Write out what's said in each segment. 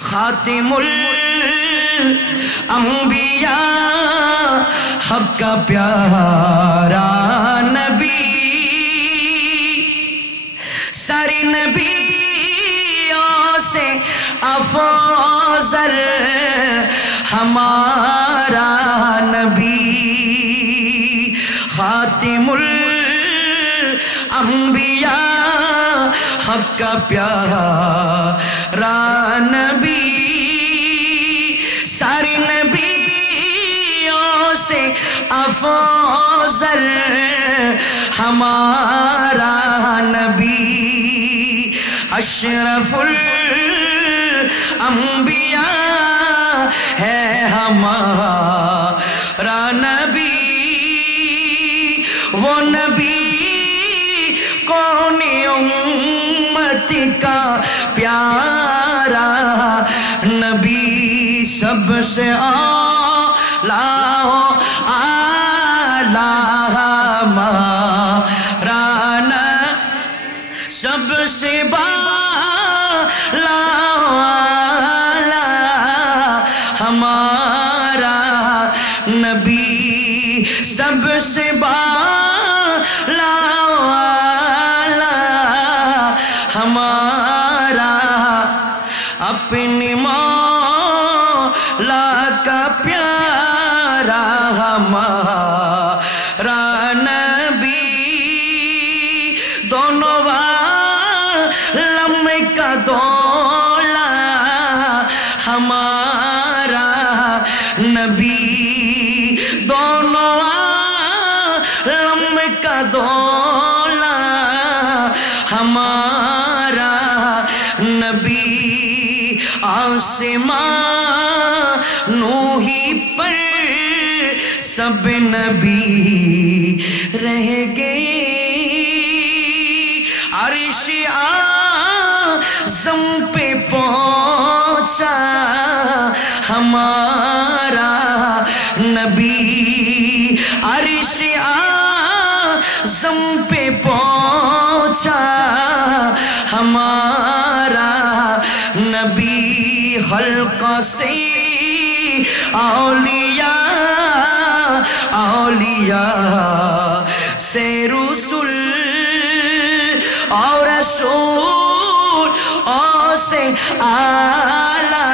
خاتم الانبیاء حق کا پیارا نبی سارے نبیوں سے افضل ہمارا نبی خاتم الانبیاء حق کا پیارا نبی سارے نبیوں سے افضل ہمارا نبی اشرف الانبیاء ہے ہمارا نبی وہ نبی کون امت کا پیارا نبی سب سے سب سے بالا ہمارا نبی سب سے بالا ہمارا اپنی مولا کا پیارا ہمارا نبی دونوں کا دولا ہمارا نبی دونوں عالم کا دولا ہمارا نبی آسمان نوحی پر سب نبی رہ گئے عرش اعظم پہ پہنچا ہمارا نبی عرش اعظم پہ پہنچا ہمارا نبی خلق سے اولیاء سے رسول اور رسول سے اعلیٰ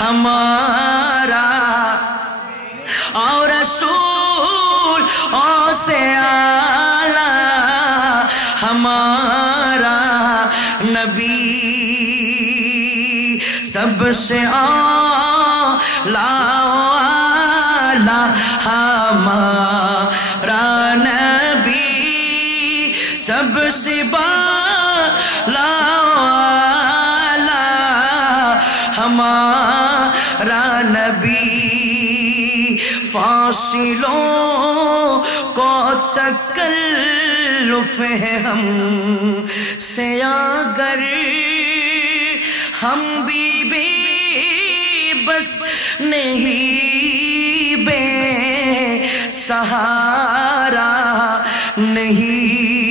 ہمارا اور رسول سے اعلیٰ ہمارا نبی سب سے اعلیٰ ہمارا نبی سب سے بالا ہمارا نبی فاصلوں کو تکلف ہے ہم سے اگر ہم بھی بس نہیں بے سہارا نہیں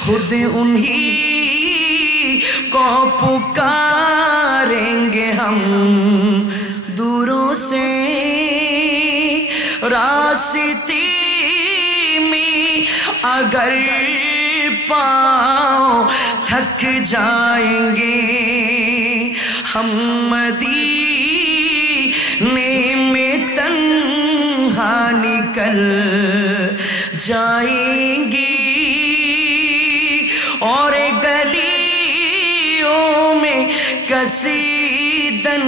خود انہی کو پکاریں گے ہم دوروں سے راستے میں اگر پاؤں تھک جائیں گے ہم مدینے میں تنہا نکل جائیں گے اور گلیوں میں کسیدن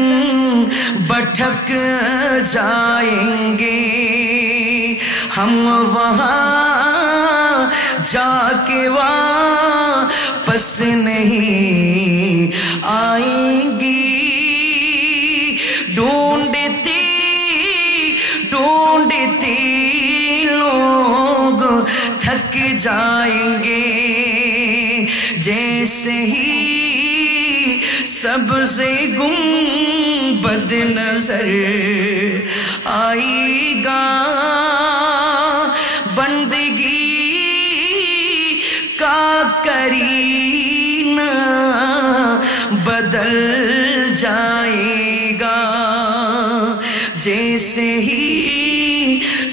بھٹک جائیں گے ہم وہاں جا کے واپس نہیں آئیں گے ڈھونڈتے لوگ تھک جائیں گے جیسے ہی سبز گنبد نظر آئے گا بندگی کا کرینہ بدل जाएगा, जैसे ही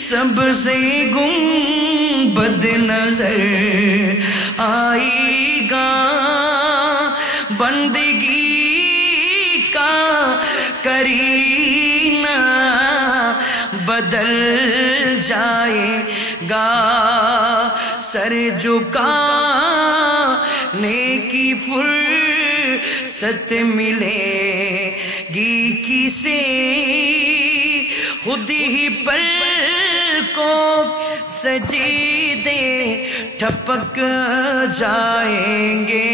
सबसे गुंबद नजर आएगा, बंदगी का करीना बदल जाएगा, सर झुकाने की फुर्सत मिलेगी किसे, खुद ही पर को सजीदे ठपक जाएंगे,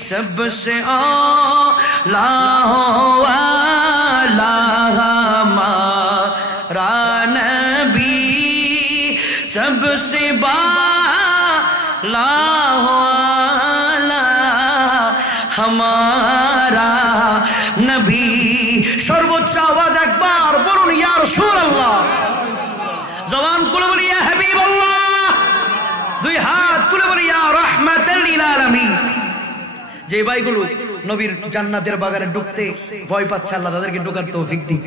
सबसे आला वाला हमारा नबी, सबसे बाला वाला हमारा नबी। सर्वोच्च आवाज একবার বলুন ইয়া রাসূলুল্লাহ, জবান খুলে বলি ইয়া হাবিবাল্লাহ, দুই হাত তুলে বলি ইয়া রাহমাতাল লিল আলামিন। যে ভাইগুলো নবীর জান্নাতের বাগানে ঢুকতে ভয় পাচ্ছে, আল্লাহ তাদেরকে ঢোকার তৌফিক দিন।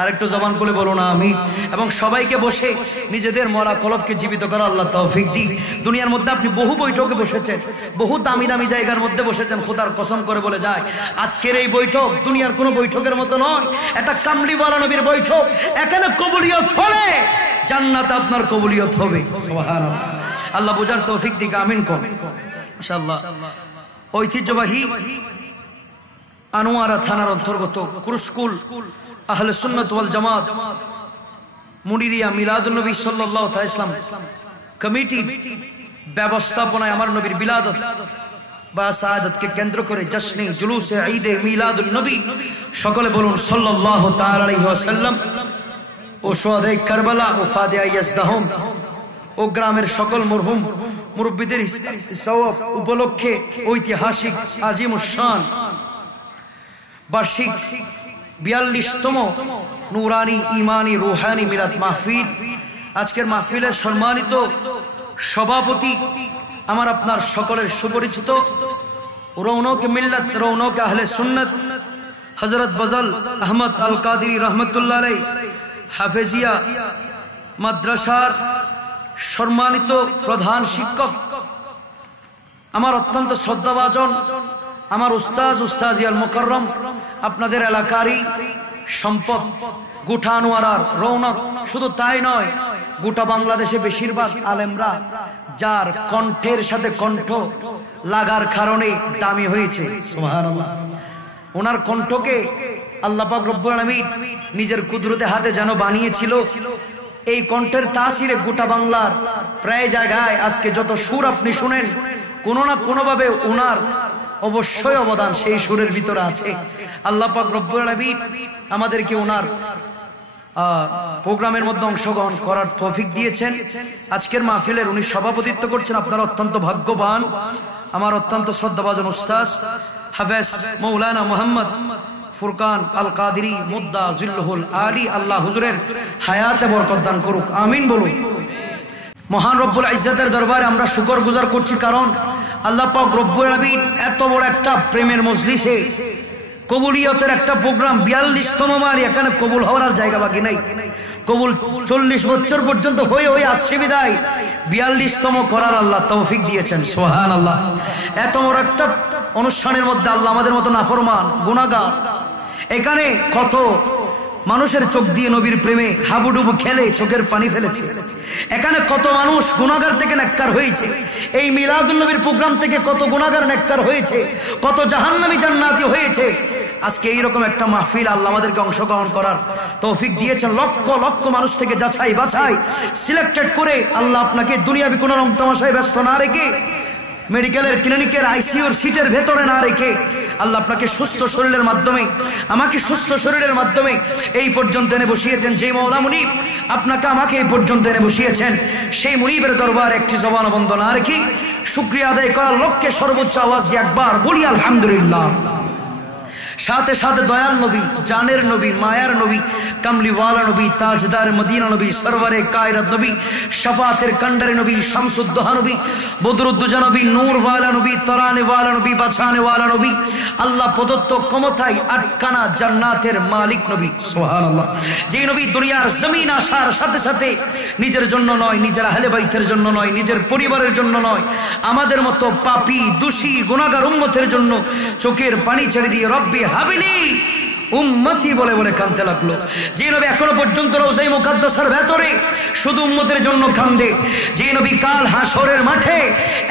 আর একটু জবান খুলে বলো না আমি। এবং সবাইকে বসে নিজেদের মরা কলবকে জীবিত করা আল্লাহ তৌফিক দিন। দুনিয়ার মধ্যে আপনি বহু বৈঠকে বসেছেন, বহু দামি দামি জায়গার মধ্যে বসেছেন, খোদার কসম করে বলে যায় আজকের এই বৈঠক দুনিয়ার কোনো বৈঠকের মতো নয়, এটা কামলিওয়ালা নবীর বৈঠক। এখানে কবুলিয়ত হলে জান্নাত আপনার কবুলিয়ত হবে। সুবহানাল্লাহ, আল্লাহ বোঝার তৌফিক দিক, আমিন কোন ইনশাআল্লাহ। ঐতিহ্যবাহী আনোয়ারা থানার অন্তর্গত কুরুস্কুল আহলে সুন্নাত ওয়াল জামাত মুনিরিয়া মিলাদুন নবী সাল্লাল্লাহু আলাইহি ওয়াসাল্লাম কমিটি ব্যবস্থাপনায় আমার নবীর বিলাদত বা সাআদতকে কেন্দ্র করে জশ্নে জুলুসে ঈদে মিলাদুন নবী, সকলে বলুন সাল্লাল্লাহু তাআলা আলাইহি ওয়াসাল্লাম। ও শুহাদায়ে কারবালা ও ফাদিয়া ইয়াজদাহুম ও গ্রামের সকল মরহুম মুরব্বিদের সওয়াব উপলক্ষে ঐতিহাসিক আজিমুস শান বার্ষিক 42তম নুরানি ইমানি রুহানি মিলাদ মাহফিল। আজকের মাহফিলের সম্মানিত সভাপতি আমার আপনার সকলের সুপরিচিত রৌনক মিল্লাত, রৌনক আহলে সুন্নাত হযরত বজল আহমদ আল কাদেরী রহমাতুল্লাহ আলাইহি হাফেজিয়া মাদ্রাসার সম্মানিত প্রধান শিক্ষক, আমার অত্যন্ত শ্রদ্ধাভাজন আমার উস্তাজিয়াল মুকাররম, আপনাদের এলাকারই সম্পদ গোটা আনোয়ারার রৌনক। শুধু তাই নয়, গোটা বাংলাদেশে বেশিরভাগ আলেমরা যার কণ্ঠের সাথে কণ্ঠ লাগার কারণে দামি হয়েছে। সুবহানাল্লাহ, ওনার কণ্ঠকে আল্লাহ পাক রব্বুল আলামিন নিজের কুদরতে হাতে যেন বানিয়েছিল। এই কণ্ঠের তাসিরে গোটা বাংলার প্রায় জায়গায় আজকে যত সুর আপনি শুনেন, কোনো না কোনোভাবে ওনার অবশ্যই অবদান সেই সুরের ভিতরে আছে। আল্লাহ পাক রব্বুল আলামিন আমাদেরকে ওনার প্রোগ্রামের মধ্যে অংশগ্রহণ করার তৌফিক দিয়েছেন। আজকের মাহফিলের উনি সভাপতিত্ব করছেন। আপনারা অত্যন্ত ভাগ্যবান। আমার অত্যন্ত শ্রদ্ধাভাজন উস্তাদ হাফেজ মৌলানা মোহাম্মদ ফুরকান আল কাদেরী মুদ্দা জিল্লুহুল আলী, আল্লাহ হুজুরের হায়াতে বরকত দান করুক, আমিন বলুন। মহান রব্বুল ইজ্জতের দরবারে আমরা শুকর গুজার করছি, কারণ আল্লাহ পাক রব্বুল আলামিন এত বড় একটা প্রেমের মজলিসে কবুলিয়তের একটা প্রোগ্রাম 42তম বার, এখানে কবুল হওয়ার আর জায়গা বাকি নাই। কবুল 40 বছর পর্যন্ত হয়ে আসছে বিদায় 42তম করার আল্লাহ তৌফিক দিয়েছেন। সুবহানাল্লাহ, এত বড় একটা অনুষ্ঠানের মধ্যে আল্লাহ আমাদের মতো নাফরমান গুনাহগার, এখানে কত মানুষের চোখ দিয়ে নবীর প্রেমে হাবুডুবু খেলে চোখের পানি ফেলেছে। এখানে কত মানুষ গুনাহগার থেকে নেককার হয়েছে। এই মিলাদুন নবীর প্রোগ্রাম থেকে কত গুনাহগার নেককার হয়েছে, কত জাহান্নামী জান্নাতি হয়েছে। আজকে এইরকম একটা মাহফিল আল্লাহ আমাদেরকে অংশগ্রহণ করার তৌফিক দিয়েছেন। লক্ষ লক্ষ মানুষ থেকে যাচাই বাছাই সিলেক্টেড করে আল্লাহ আপনাকে দুনিয়াবি কোনো রং তামাশায় ব্যস্ত না রেখে, মেডিকেলের ক্লিনিকের আইসিইউর সিটের ভেতরে না রেখে আল্লাহ আপনাকে সুস্থ শরীরের মাধ্যমে, আমাকে সুস্থ শরীরের মাধ্যমে এই পর্যন্ত এনে বসিয়েছেন। যে মওলা মুনিব আপনাকে আমাকে এই পর্যন্ত এনে বসিয়েছেন, সেই মুনিবের দরবার একটি জবান বন্ধ না রেখে শুকরিয়া আদায় করার লক্ষ্যে সর্বোচ্চ আওয়াজ দিয়ে একবার বলি আলহামদুলিল্লাহ। সাথে সাথে দয়াল নবী, জানের নবী, মায়ার নবী, কামলিওয়ালা নবী, তাজদার মদিনা নবী, সরওয়ারে কায়নাত নবী, শাফাতের কান্ডারে নবী, শামসুদ্দোহা নবী, বদরুদ্দোজা নবী, নূরওয়ালা নবী, তরানেওয়ালা নবী, বাঁচানেওয়ালা নবী, আল্লাহ প্রদত্ত ক্ষমতায় আটকানা জান্নাতের মালিক নবী। সুবহানাল্লাহ। যেই নবী দুনিয়ার জমিন আসার সাথে সাথে নিজের জন্য নয়, নিজের আহলে বাইতের জন্য নয়, নিজের পরিবারের জন্য নয়, আমাদের মতো পাপী দোষী গুনাহগার উম্মতের জন্য চোখের পানি ছেড়ে দিয়ে রব্বি হাবিলি উম্মতি বলে বলে কাঁদতে লাগলো। যে নবী এখনো পর্যন্ত রওজায়ে মুকাদ্দাসার ভেতরে শুধু উম্মতের জন্য কাঁদে, যে নবী কাল হাসরের মাঠে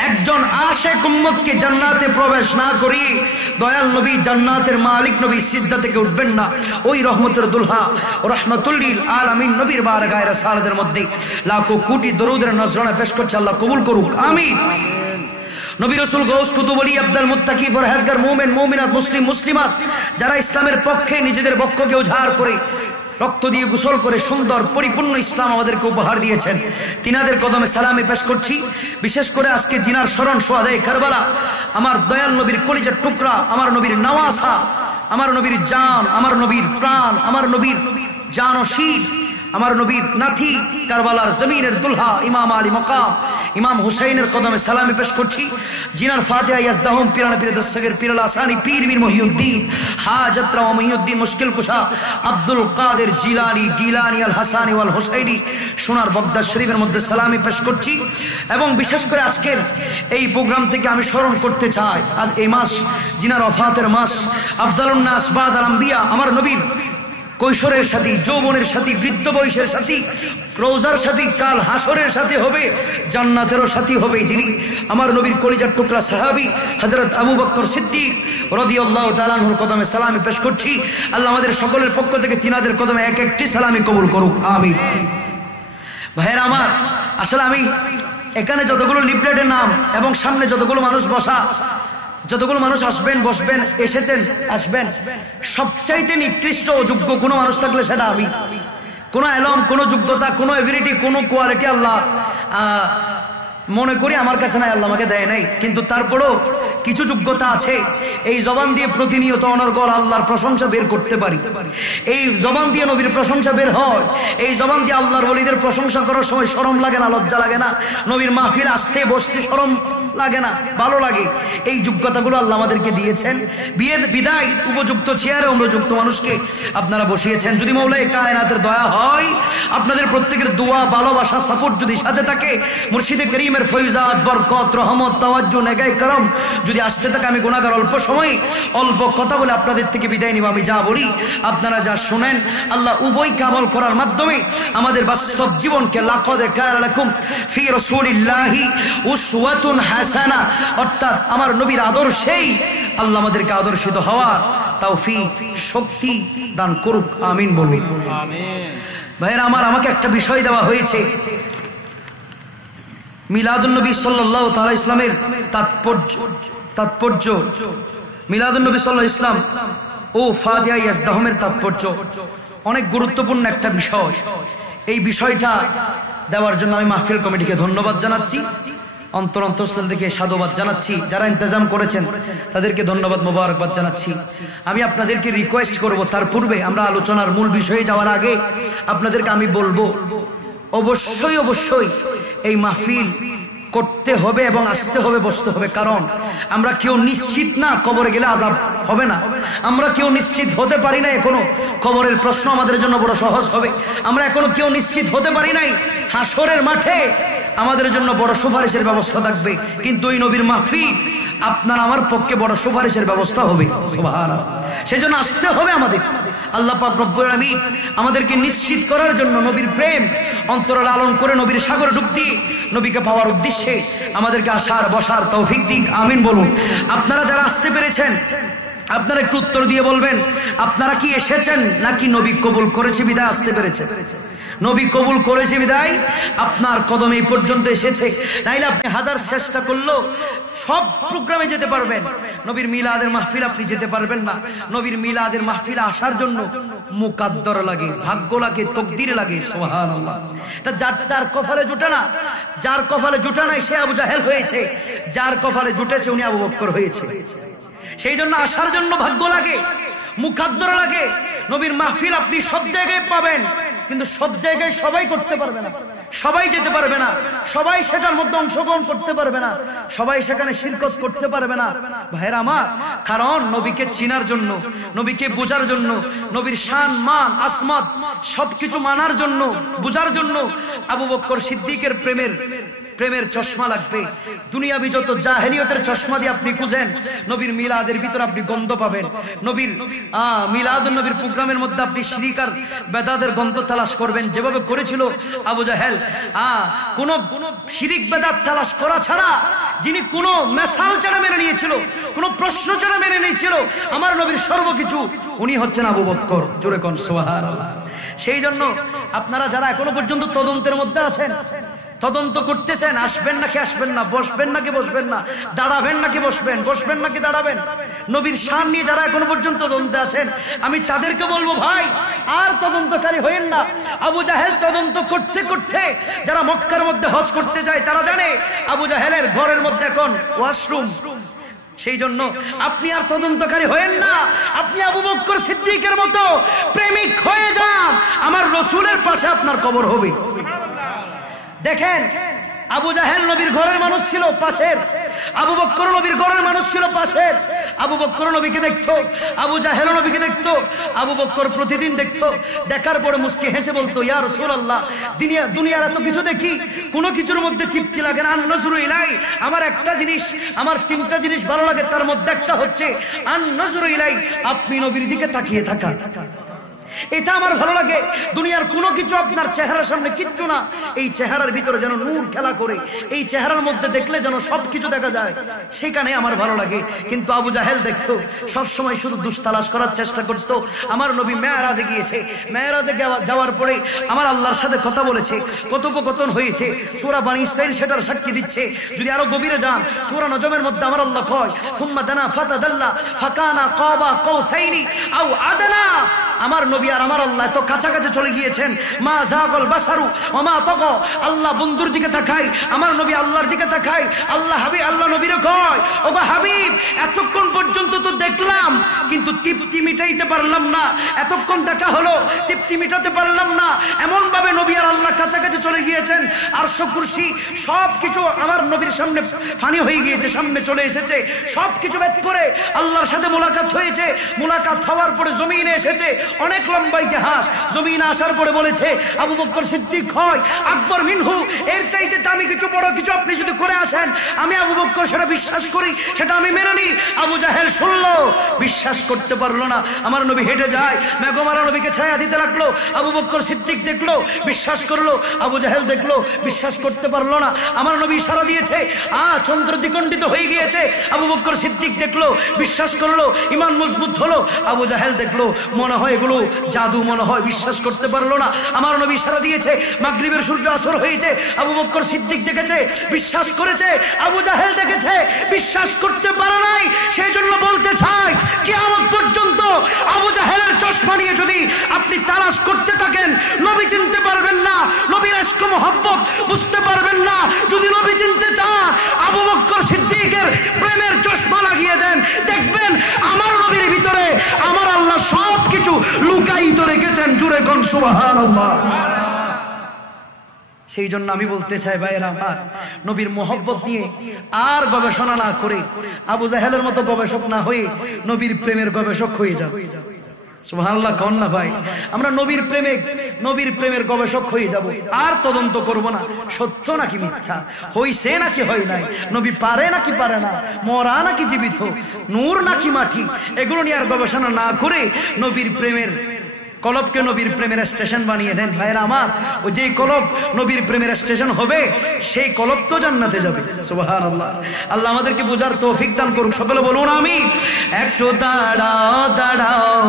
একজন আশিক উম্মতকে জান্নাতে প্রবেশ না করিয়ে দয়াল নবী জান্নাতের মালিক নবী সিজদা থেকে উঠবেন না, ওই রহমতের দুলহা রাহমাতুল লিল আলামিন নবীর বারগায়ে রাসালাতের মধ্যে লাখো কোটি দরুদের নজরানা পেশ করছে। আল্লাহ কবুল করুক, আমিন। নবী রাসূল গাউস কুতুব ওলি আব্দুল মুত্তাকি ফরহেজগার মুমিন মুমিনাত মুসলিম মুসলিমাত যারা ইসলামের পক্ষে নিজেদের বক্ষকে উজাড় করে রক্ত দিয়ে গোসল করে সুন্দর পরিপূর্ণ ইসলাম আমাদেরকে উপহার দিয়েছেন, তিনাদের কদমে সালামি পেশ করছি। বিশেষ করে আজকে জিনার স্মরণ সোহাদায়ে কারবালা, আমার দয়াল নবীর কলিজার টুকরা, আমার নবীর নওয়াসা, আমার নবীর জান, আমার নবীর প্রাণ, আমার নবীর জানশীল, আমার নবীর নাথি, কারবালার জমিনের দুলহা ইমাম আলী মকাম ইমাম হুসাইনের কদমে সালামি পেশ করছি। জিনার ফাতিহা ইয়াজদাহুম পিরানা পীর দস্তগীর পীর আসানি পীর মীর মহিউদ্দিন হাজত রাও মহিউদ্দিন মুশকিল কুশা আব্দুল কাদের জিলানী গিলানী আল হাসানি ওয়াল হুসাইনি সোনার বগদাদ শরীফের মধ্যে সালামি পেশ করছি। এবং বিশেষ করে আজকের এই প্রোগ্রাম থেকে আমি স্মরণ করতে চাই, আজ এই মাস জিনার ওফাতের মাস, আফদালুন নাস বাদাল আম্বিয়া, আমার নবীর কৈশোরের সাথী, যৌবনের সাথী, বৃদ্ধ বয়সের সাথী, রওজার সাথী, কাল হাসরের সাথী হবে, জান্নাতেরও সাথী হবে, যিনি আমার নবীর কলিজার টুকরা সাহাবী হযরত আবু বকর সিদ্দিক রাদিয়াল্লাহু তাআলা আনহুর কদমে সালামি পেশ করছি। আল্লাহ আমাদের সকলের পক্ষ থেকে তিনাদের কদমে এক একটি সালামি কবুল করুক, আমিন। ভাইয়েরা আমার, আসলে আমি এখানে যতগুলো লিফলেটের নাম এবং সামনে যতগুলো মানুষ বসা, যতগুলো মানুষ আসবেন বসবেন এসেছেন আসবেন, সবচাইতে নিকৃষ্ট অযোগ্য কোনো মানুষ থাকলে সেটা আমি। কোনো এলম, কোনো যোগ্যতা, কোনো এবিলিটি, কোনো কোয়ালিটি আল্লাহ মনে করি আমার কাছে নাই, আল্লাহ আমাকে দেয় নাই, কিন্তু তারপরেও কিছু যোগ্যতা আছে। এই জবান দিয়ে প্রতিনিয়ত অনর্গল আল্লাহর প্রশংসা বের করতে পারি, এই জবান দিয়ে নবীর প্রশংসা বের হয়, এই জবান দিয়ে আল্লাহর ওলিদের প্রশংসা করার সময় শরম লাগে না, লজ্জা লাগে না, নবীর মাহফিল আসতে বসতে শরম লাগে না, ভালো লাগে। এই যোগ্যতাগুলো আল্লাহ আমাদেরকে দিয়েছেন, বিদায় উপযুক্ত চেয়ারে উপযুক্ত মানুষকে আপনারা বসিয়েছেন। যদি মৌলায়ে কায়নাতের দয়া হয়, আপনাদের প্রত্যেকের দোয়া, ভালোবাসা, সাপোর্ট যদি সাথে থাকে, মুর্শিদে করিমের ফয়জাত, বরকত, রহমত, তাওয়াজ্জু, নেগায়ে করম যদি আসতে থাকে, আমি গুনাহগার অল্প সময় অল্প কথা বলে আপনাদের থেকে বিদায় নিব। আমি যা বলি আপনারা যা শুনেন, আল্লাহ উভয়কে আমল করার মাধ্যমে আমাদের বাস্তব জীবনকে লাকাদ কানা লাকুম ফি রাসূলিল্লাহি উসওয়াতুন হাসানা, অর্থাৎ আমার নবীর আদর্শেই আল্লাহ আমাদেরকে আদর্শিত হওয়ার তৌফিক শক্তি দান করুক, আমিন বলুন। আমিন। ভাইরা আমার, আমাকে একটা বিষয় দেওয়া হয়েছে, মিলাদুন নবী সাল্লাল্লাহু তাআলা ইসলামের তাৎপর্য, মিলাদুন নবী সাল্লাল্লাহু ইসলাম ও ফাতিহা ইয়াজদাহুমের তাৎপর্য অনেক গুরুত্বপূর্ণ একটা বিষয়। এই বিষয়টা দেওয়ার জন্য আমি মাহফিল কমিটিকে ধন্যবাদ জানাচ্ছি, অন্তরস্থল থেকে সাধুবাদ জানাচ্ছি, যারা ইন্তজাম করেছেন তাদেরকে ধন্যবাদ মোবারকবাদ জানাচ্ছি। আমি আপনাদেরকে রিকোয়েস্ট করব, তার পূর্বে আমরা আলোচনার মূল বিষয়ে যাওয়ার আগে আপনাদেরকে আমি বলবো, অবশ্যই অবশ্যই এই মাহফিল করতে হবে এবং আসতে হবে, বসতে হবে। কারণ আমরা কেউ নিশ্চিত না কবরে গেলে আযাব হবে না, আমরা কেউ নিশ্চিত হতে পারি না এখনো কবরের প্রশ্ন আমাদের জন্য বড় সহজ হবে, আমরা এখনো কেউ নিশ্চিত হতে পারি নাই হাসরের মাঠে আমাদের জন্য বড় সুপারিশের ব্যবস্থা থাকবে। কিন্তু ওই নবীর মাহফিল আপনার আমার পক্ষে বড় সুপারিশের ব্যবস্থা হবে, সুবহানাল্লাহ। সেজন্য আসতে হবে আমাদের। আল্লাহ পাক রব্বুল আলামিন আমাদেরকে নিশ্চিত করার জন্য নবীর প্রেম অন্তরে লালন করে নবীর সাগরে ডুব দিয়ে নবীকে পাওয়ার উদ্দেশ্যে আমাদেরকে আসার বসার তৌফিক দিন, আমিন বলুন। আপনারা যারা আসতে পেরেছেন আপনারা একটু উত্তর দিয়ে বলবেন, আপনারা কি এসেছেন নাকি নবী কবুল করেছে বিদায় আসতে পেরেছেন? নবী কবুল করেছে বিদায় আপনার কদমে এই পর্যন্ত এসেছে, নাইলে আপনি হাজার চেষ্টা করলেও সব প্রোগ্রামে যেতে পারবেন, নবীর মিলাদের মাহফিল আপনি যেতে পারবেন না। নবীর মিলাদের মাহফিল আসার জন্য মুকাদ্দর লাগে, ভাগ্য লাগে, তকদির লাগে, সুবহানাল্লাহ। এটা যার কপালে জুটে না, যার কপালে জুটে নাই সে আবু জাহেল হয়েছে, যার কপালে জুটেছে উনি আবু বকর হয়েছে। সেই জন্য আসার জন্য ভাগ্য লাগে, মুখাদ্দর লাগে। নবীর মাহফিল আপনি সব জায়গায় পাবেন, কিন্তু সব জায়গায় সবাই করতে পারবে না, সবাই যেতে পারবে না, সবাই সেটার মধ্যে অংশগ্রহণ করতে পারবে না, সবাই সেখানে শিরকত করতে পারবে না ভাইরা আমার। কারণ নবীকে চিনার জন্য, নবীকে বোঝার জন্য, নবীর শান মান আসমাত সবকিছু মানার জন্য, বোঝার জন্য আবু বকর সিদ্দিকের প্রেমের চশমা লাগবে। দুনিয়াবি যত জাহেলিয়তের চশমা দিয়ে আপনি খুঁজেন, নবীর মিলাদের ভিতর আপনি গন্ধ পাবেন। নবীর মিলাদুন নবীর প্রোগ্রামের মধ্যে আপনি শিরিক আর বেদাতের গন্ধ তালাশ করবেন, যেভাবে করেছিল আবু জাহেল। কোন শিরিক বেদাত তালাশ করা ছাড়া, যিনি কোন মেসাল ছাড়া মেনে নিয়েছিল, কোন প্রশ্ন ছাড়া মেনে নিয়েছিল আমার নবীর সর্বকিছু, উনি হচ্ছেন আবু বকর। জোরে কোন সুবহানাল্লাহ। সেই জন্য আপনারা যারা এখনো পর্যন্ত তদন্তের মধ্যে আছেন, তদন্ত করতেছেন, আসবেন নাকি আসবেন না, বসবেন নাকি বসবেন না, দাঁড়াবেন নাকি বসবেন, বসবেন নাকি দাঁড়াবেন, নবীর শান নিয়ে যারা এখনো পর্যন্ত তদন্তে আছেন, আমি তাদেরকে বলবো ভাই আর তদন্তকারী হইেন না। আবু জাহেল তদন্ত করতে করতে যারা মক্কার মধ্যে হজ করতে যায় তারা জানে আবু জাহেলের ঘরের মধ্যে এখন ওয়াশরুম। সেই জন্য আপনি আর তদন্তকারী হয়েন না, আপনি আবু বকর সিদ্দিকের মতো প্রেমিক হয়ে যান, আমার রাসূলের পাশে আপনার কবর হবে। দেখেন আবু জাহেল নবীর ঘরের মানুষ ছিল পাশের, আবু বকর নবীর ঘরের মানুষ ছিল পাশের। আবু বকর নবীকে দেখতো, আবু জাহেল নবীকে দেখতো। আবু বকর প্রতিদিন দেখতো, দেখার পরে মুস্কি হেসে বলতো, ইয়া রাসূলুল্লাহ, দুনিয়ার এত কিছু দেখি, কোনো কিছুর মধ্যে তৃপ্তি লাগে না। আন-নজরু ইলাই, আমার একটা জিনিস, আমার তিনটা জিনিস ভালো লাগে, তার মধ্যে একটা হচ্ছে আন-নজরু ইলাই, আপনি নবীর দিকে তাকিয়ে থাকা। এটা আমার ভালো লাগে। দুনিয়ার কোনো কিছু আপনার চেহারার সামনে কিচ্ছু না, এই চেহারার ভিতরে যেন নূর খেলা করে, এই চেহারার মধ্যে দেখলে যেন সবকিছু দেখা যায়, সেখানে আমার ভালো লাগে। কিন্তু আবু জাহেল দেখতো, সব সময় শুধু দুস্তালাশ করার চেষ্টা করতো। আমার নবী মেরাজে গিয়েছে, মেরাজে যাওয়ার পরে আমার আল্লাহর সাথে কথা বলেছে, কথোপকথন হয়েছে। সূরা বনী ইসরাঈল সেটার সাক্ষী দিচ্ছে। যদি আরো গভীরে যান, সূরা নজমের মধ্যে আমার আল্লাহ কয়, সুম্মা দানা ফাতাদাল্লা ফাকানা কাবা কাউসাইনি আও আদনা। আমার নবী আর আমার আল্লাহ তো কাছাকাছি চলে গিয়েছেন। মা যাগাল বাসারু ওয়া মা তাগা, আল্লাহ বন্ধুর দিকে তাকায়, আমার নবী আল্লাহর দিকে তাকায়। আল্লাহ হাবিব আল্লাহ নবীরে কয়, ওগো হাবিব, এতক্ষণ পর্যন্ত তো দেখলাম কিন্তু তৃপ্তি মিটাইতে পারলাম না, এতক্ষণ দেখা হলো তৃপ্তি মিটাতে পারলাম না। এমন ভাবে নবী আর আল্লাহ কাছাকাছি চলে গিয়েছেন, আরশ কুরসি সবকিছু আমার নবীর সামনে ফানি হয়ে গিয়েছে, সামনে চলে এসেছে। সবকিছু ভেদ করে আল্লাহর সাথে মোলাকাত হয়েছে। মোলাকাত হওয়ার পরে জমিনে এসেছে, অনেক লম্বা ইতিহাস। জমিনে আসার পরে বলেছে আবু বকর সিদ্দিক হয় আকবর মিনহু, এর চাইতে দামি কিছু বড় কিছু আপনি যদি করে আসেন, আমি আবু বকর সেটা বিশ্বাস করি, সেটা আমি মেনে নিই। আবু জাহেল শুনলো, বিশ্বাস করতে পারলো না। আমার নবী হেঁটে যায়, মেঘমালা নবীকে ছায়া দিতে লাগলো। আবু বকর সিদ্দিক দেখলো, বিশ্বাস করলো। আবু জাহেল দেখলো, বিশ্বাস করতে পারলো না। আমার নবী ইশারা দিয়েছে, চন্দ্র দ্বিখণ্ডিত হয়ে গিয়েছে। আবু বকর সিদ্দিক দেখলো, বিশ্বাস করলো, ঈমান মজবুত হলো। আবু জাহেল দেখলো, মনে হয় এগুলো জাদু, মনে হয়, বিশ্বাস করতে পারলো না। আমার নবী ইশারা দিয়েছে, মাগরিবের সূর্য আসর হয়েছে। আবু বকর সিদ্দিক দেখেছে, বিশ্বাস করেছে। আবু জাহেল দেখেছে, বিশ্বাস করতে পারে নাই। সেই জন্য বলতে চাই, কিয়ামত পর্যন্ত আবু জাহেলের চশমা নিয়ে যদি আপনি তালাশ করতে থাকেন, নবী চিনতে পারবেন না, নবীর ইশক মোহাব্বত বুঝতে পারবেন না। যদি নবী চিনতে চান, আবু বকর সিদ্দিকের প্রেমের চশমা লাগিয়ে দেন, দেখবেন আমার নবীর ভিতরে আমার আল্লাহ সবকিছু লুকায়িত রেখেছেন। জুড়ে কোন সুবহানাল্লাহ। সেই জন্য আমি বলতে চাই ভাইয়েরা আমার, নবীর মোহব্বত নিয়ে আর গবেষণা না করে, আবু জাহেলের মতো গবেষক না হয়ে নবীর প্রেমের গবেষক হয়ে যাও। সুবহানাল্লাহ কোন না ভাই, আমরা নবীর প্রেমের গবেষক হয়ে যাব। আর তদন্ত করব না সত্য নাকি মিথ্যা, হইছে নাকি হয় নাই, নবী পারে নাকি পারে না, মরা নাকি জীবিত, নূর নাকি মাটি, এগুলো নিয়ে আর গবেষণা না করে নবীর প্রেমের কলবকে নবীর প্রেমের স্টেশন বানিয়ে দেন। ভাইরা আমার, ওই যে কলব নবীর প্রেমের স্টেশন হবে, সেই কলব তো জান্নাতে যাবে। সুবহানাল্লাহ। আল্লাহ আমাদেরকে বোঝার তৌফিক দান করুক। সকলে বলুন আমিন। একটু দাঁড়াও দাঁড়াও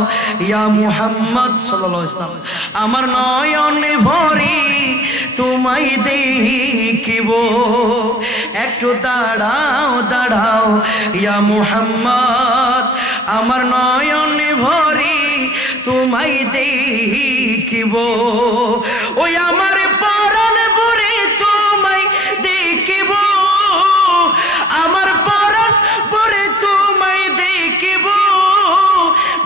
ইয়া মুহাম্মদ সাল্লাল্লাহু আলাইহি ওয়াসাল্লাম, আমার নয়নে ভরি তোমায় দেখিব। একটু দাঁড়াও দাঁড়াও ইয়া মুহাম্মদ, আমার নয়নে ভরি তোমায় দেখিব। ওই আমার পরাণ ভরে তোমায় দেখিব, আমার পরাণ ভরে তোমায় দেখিব।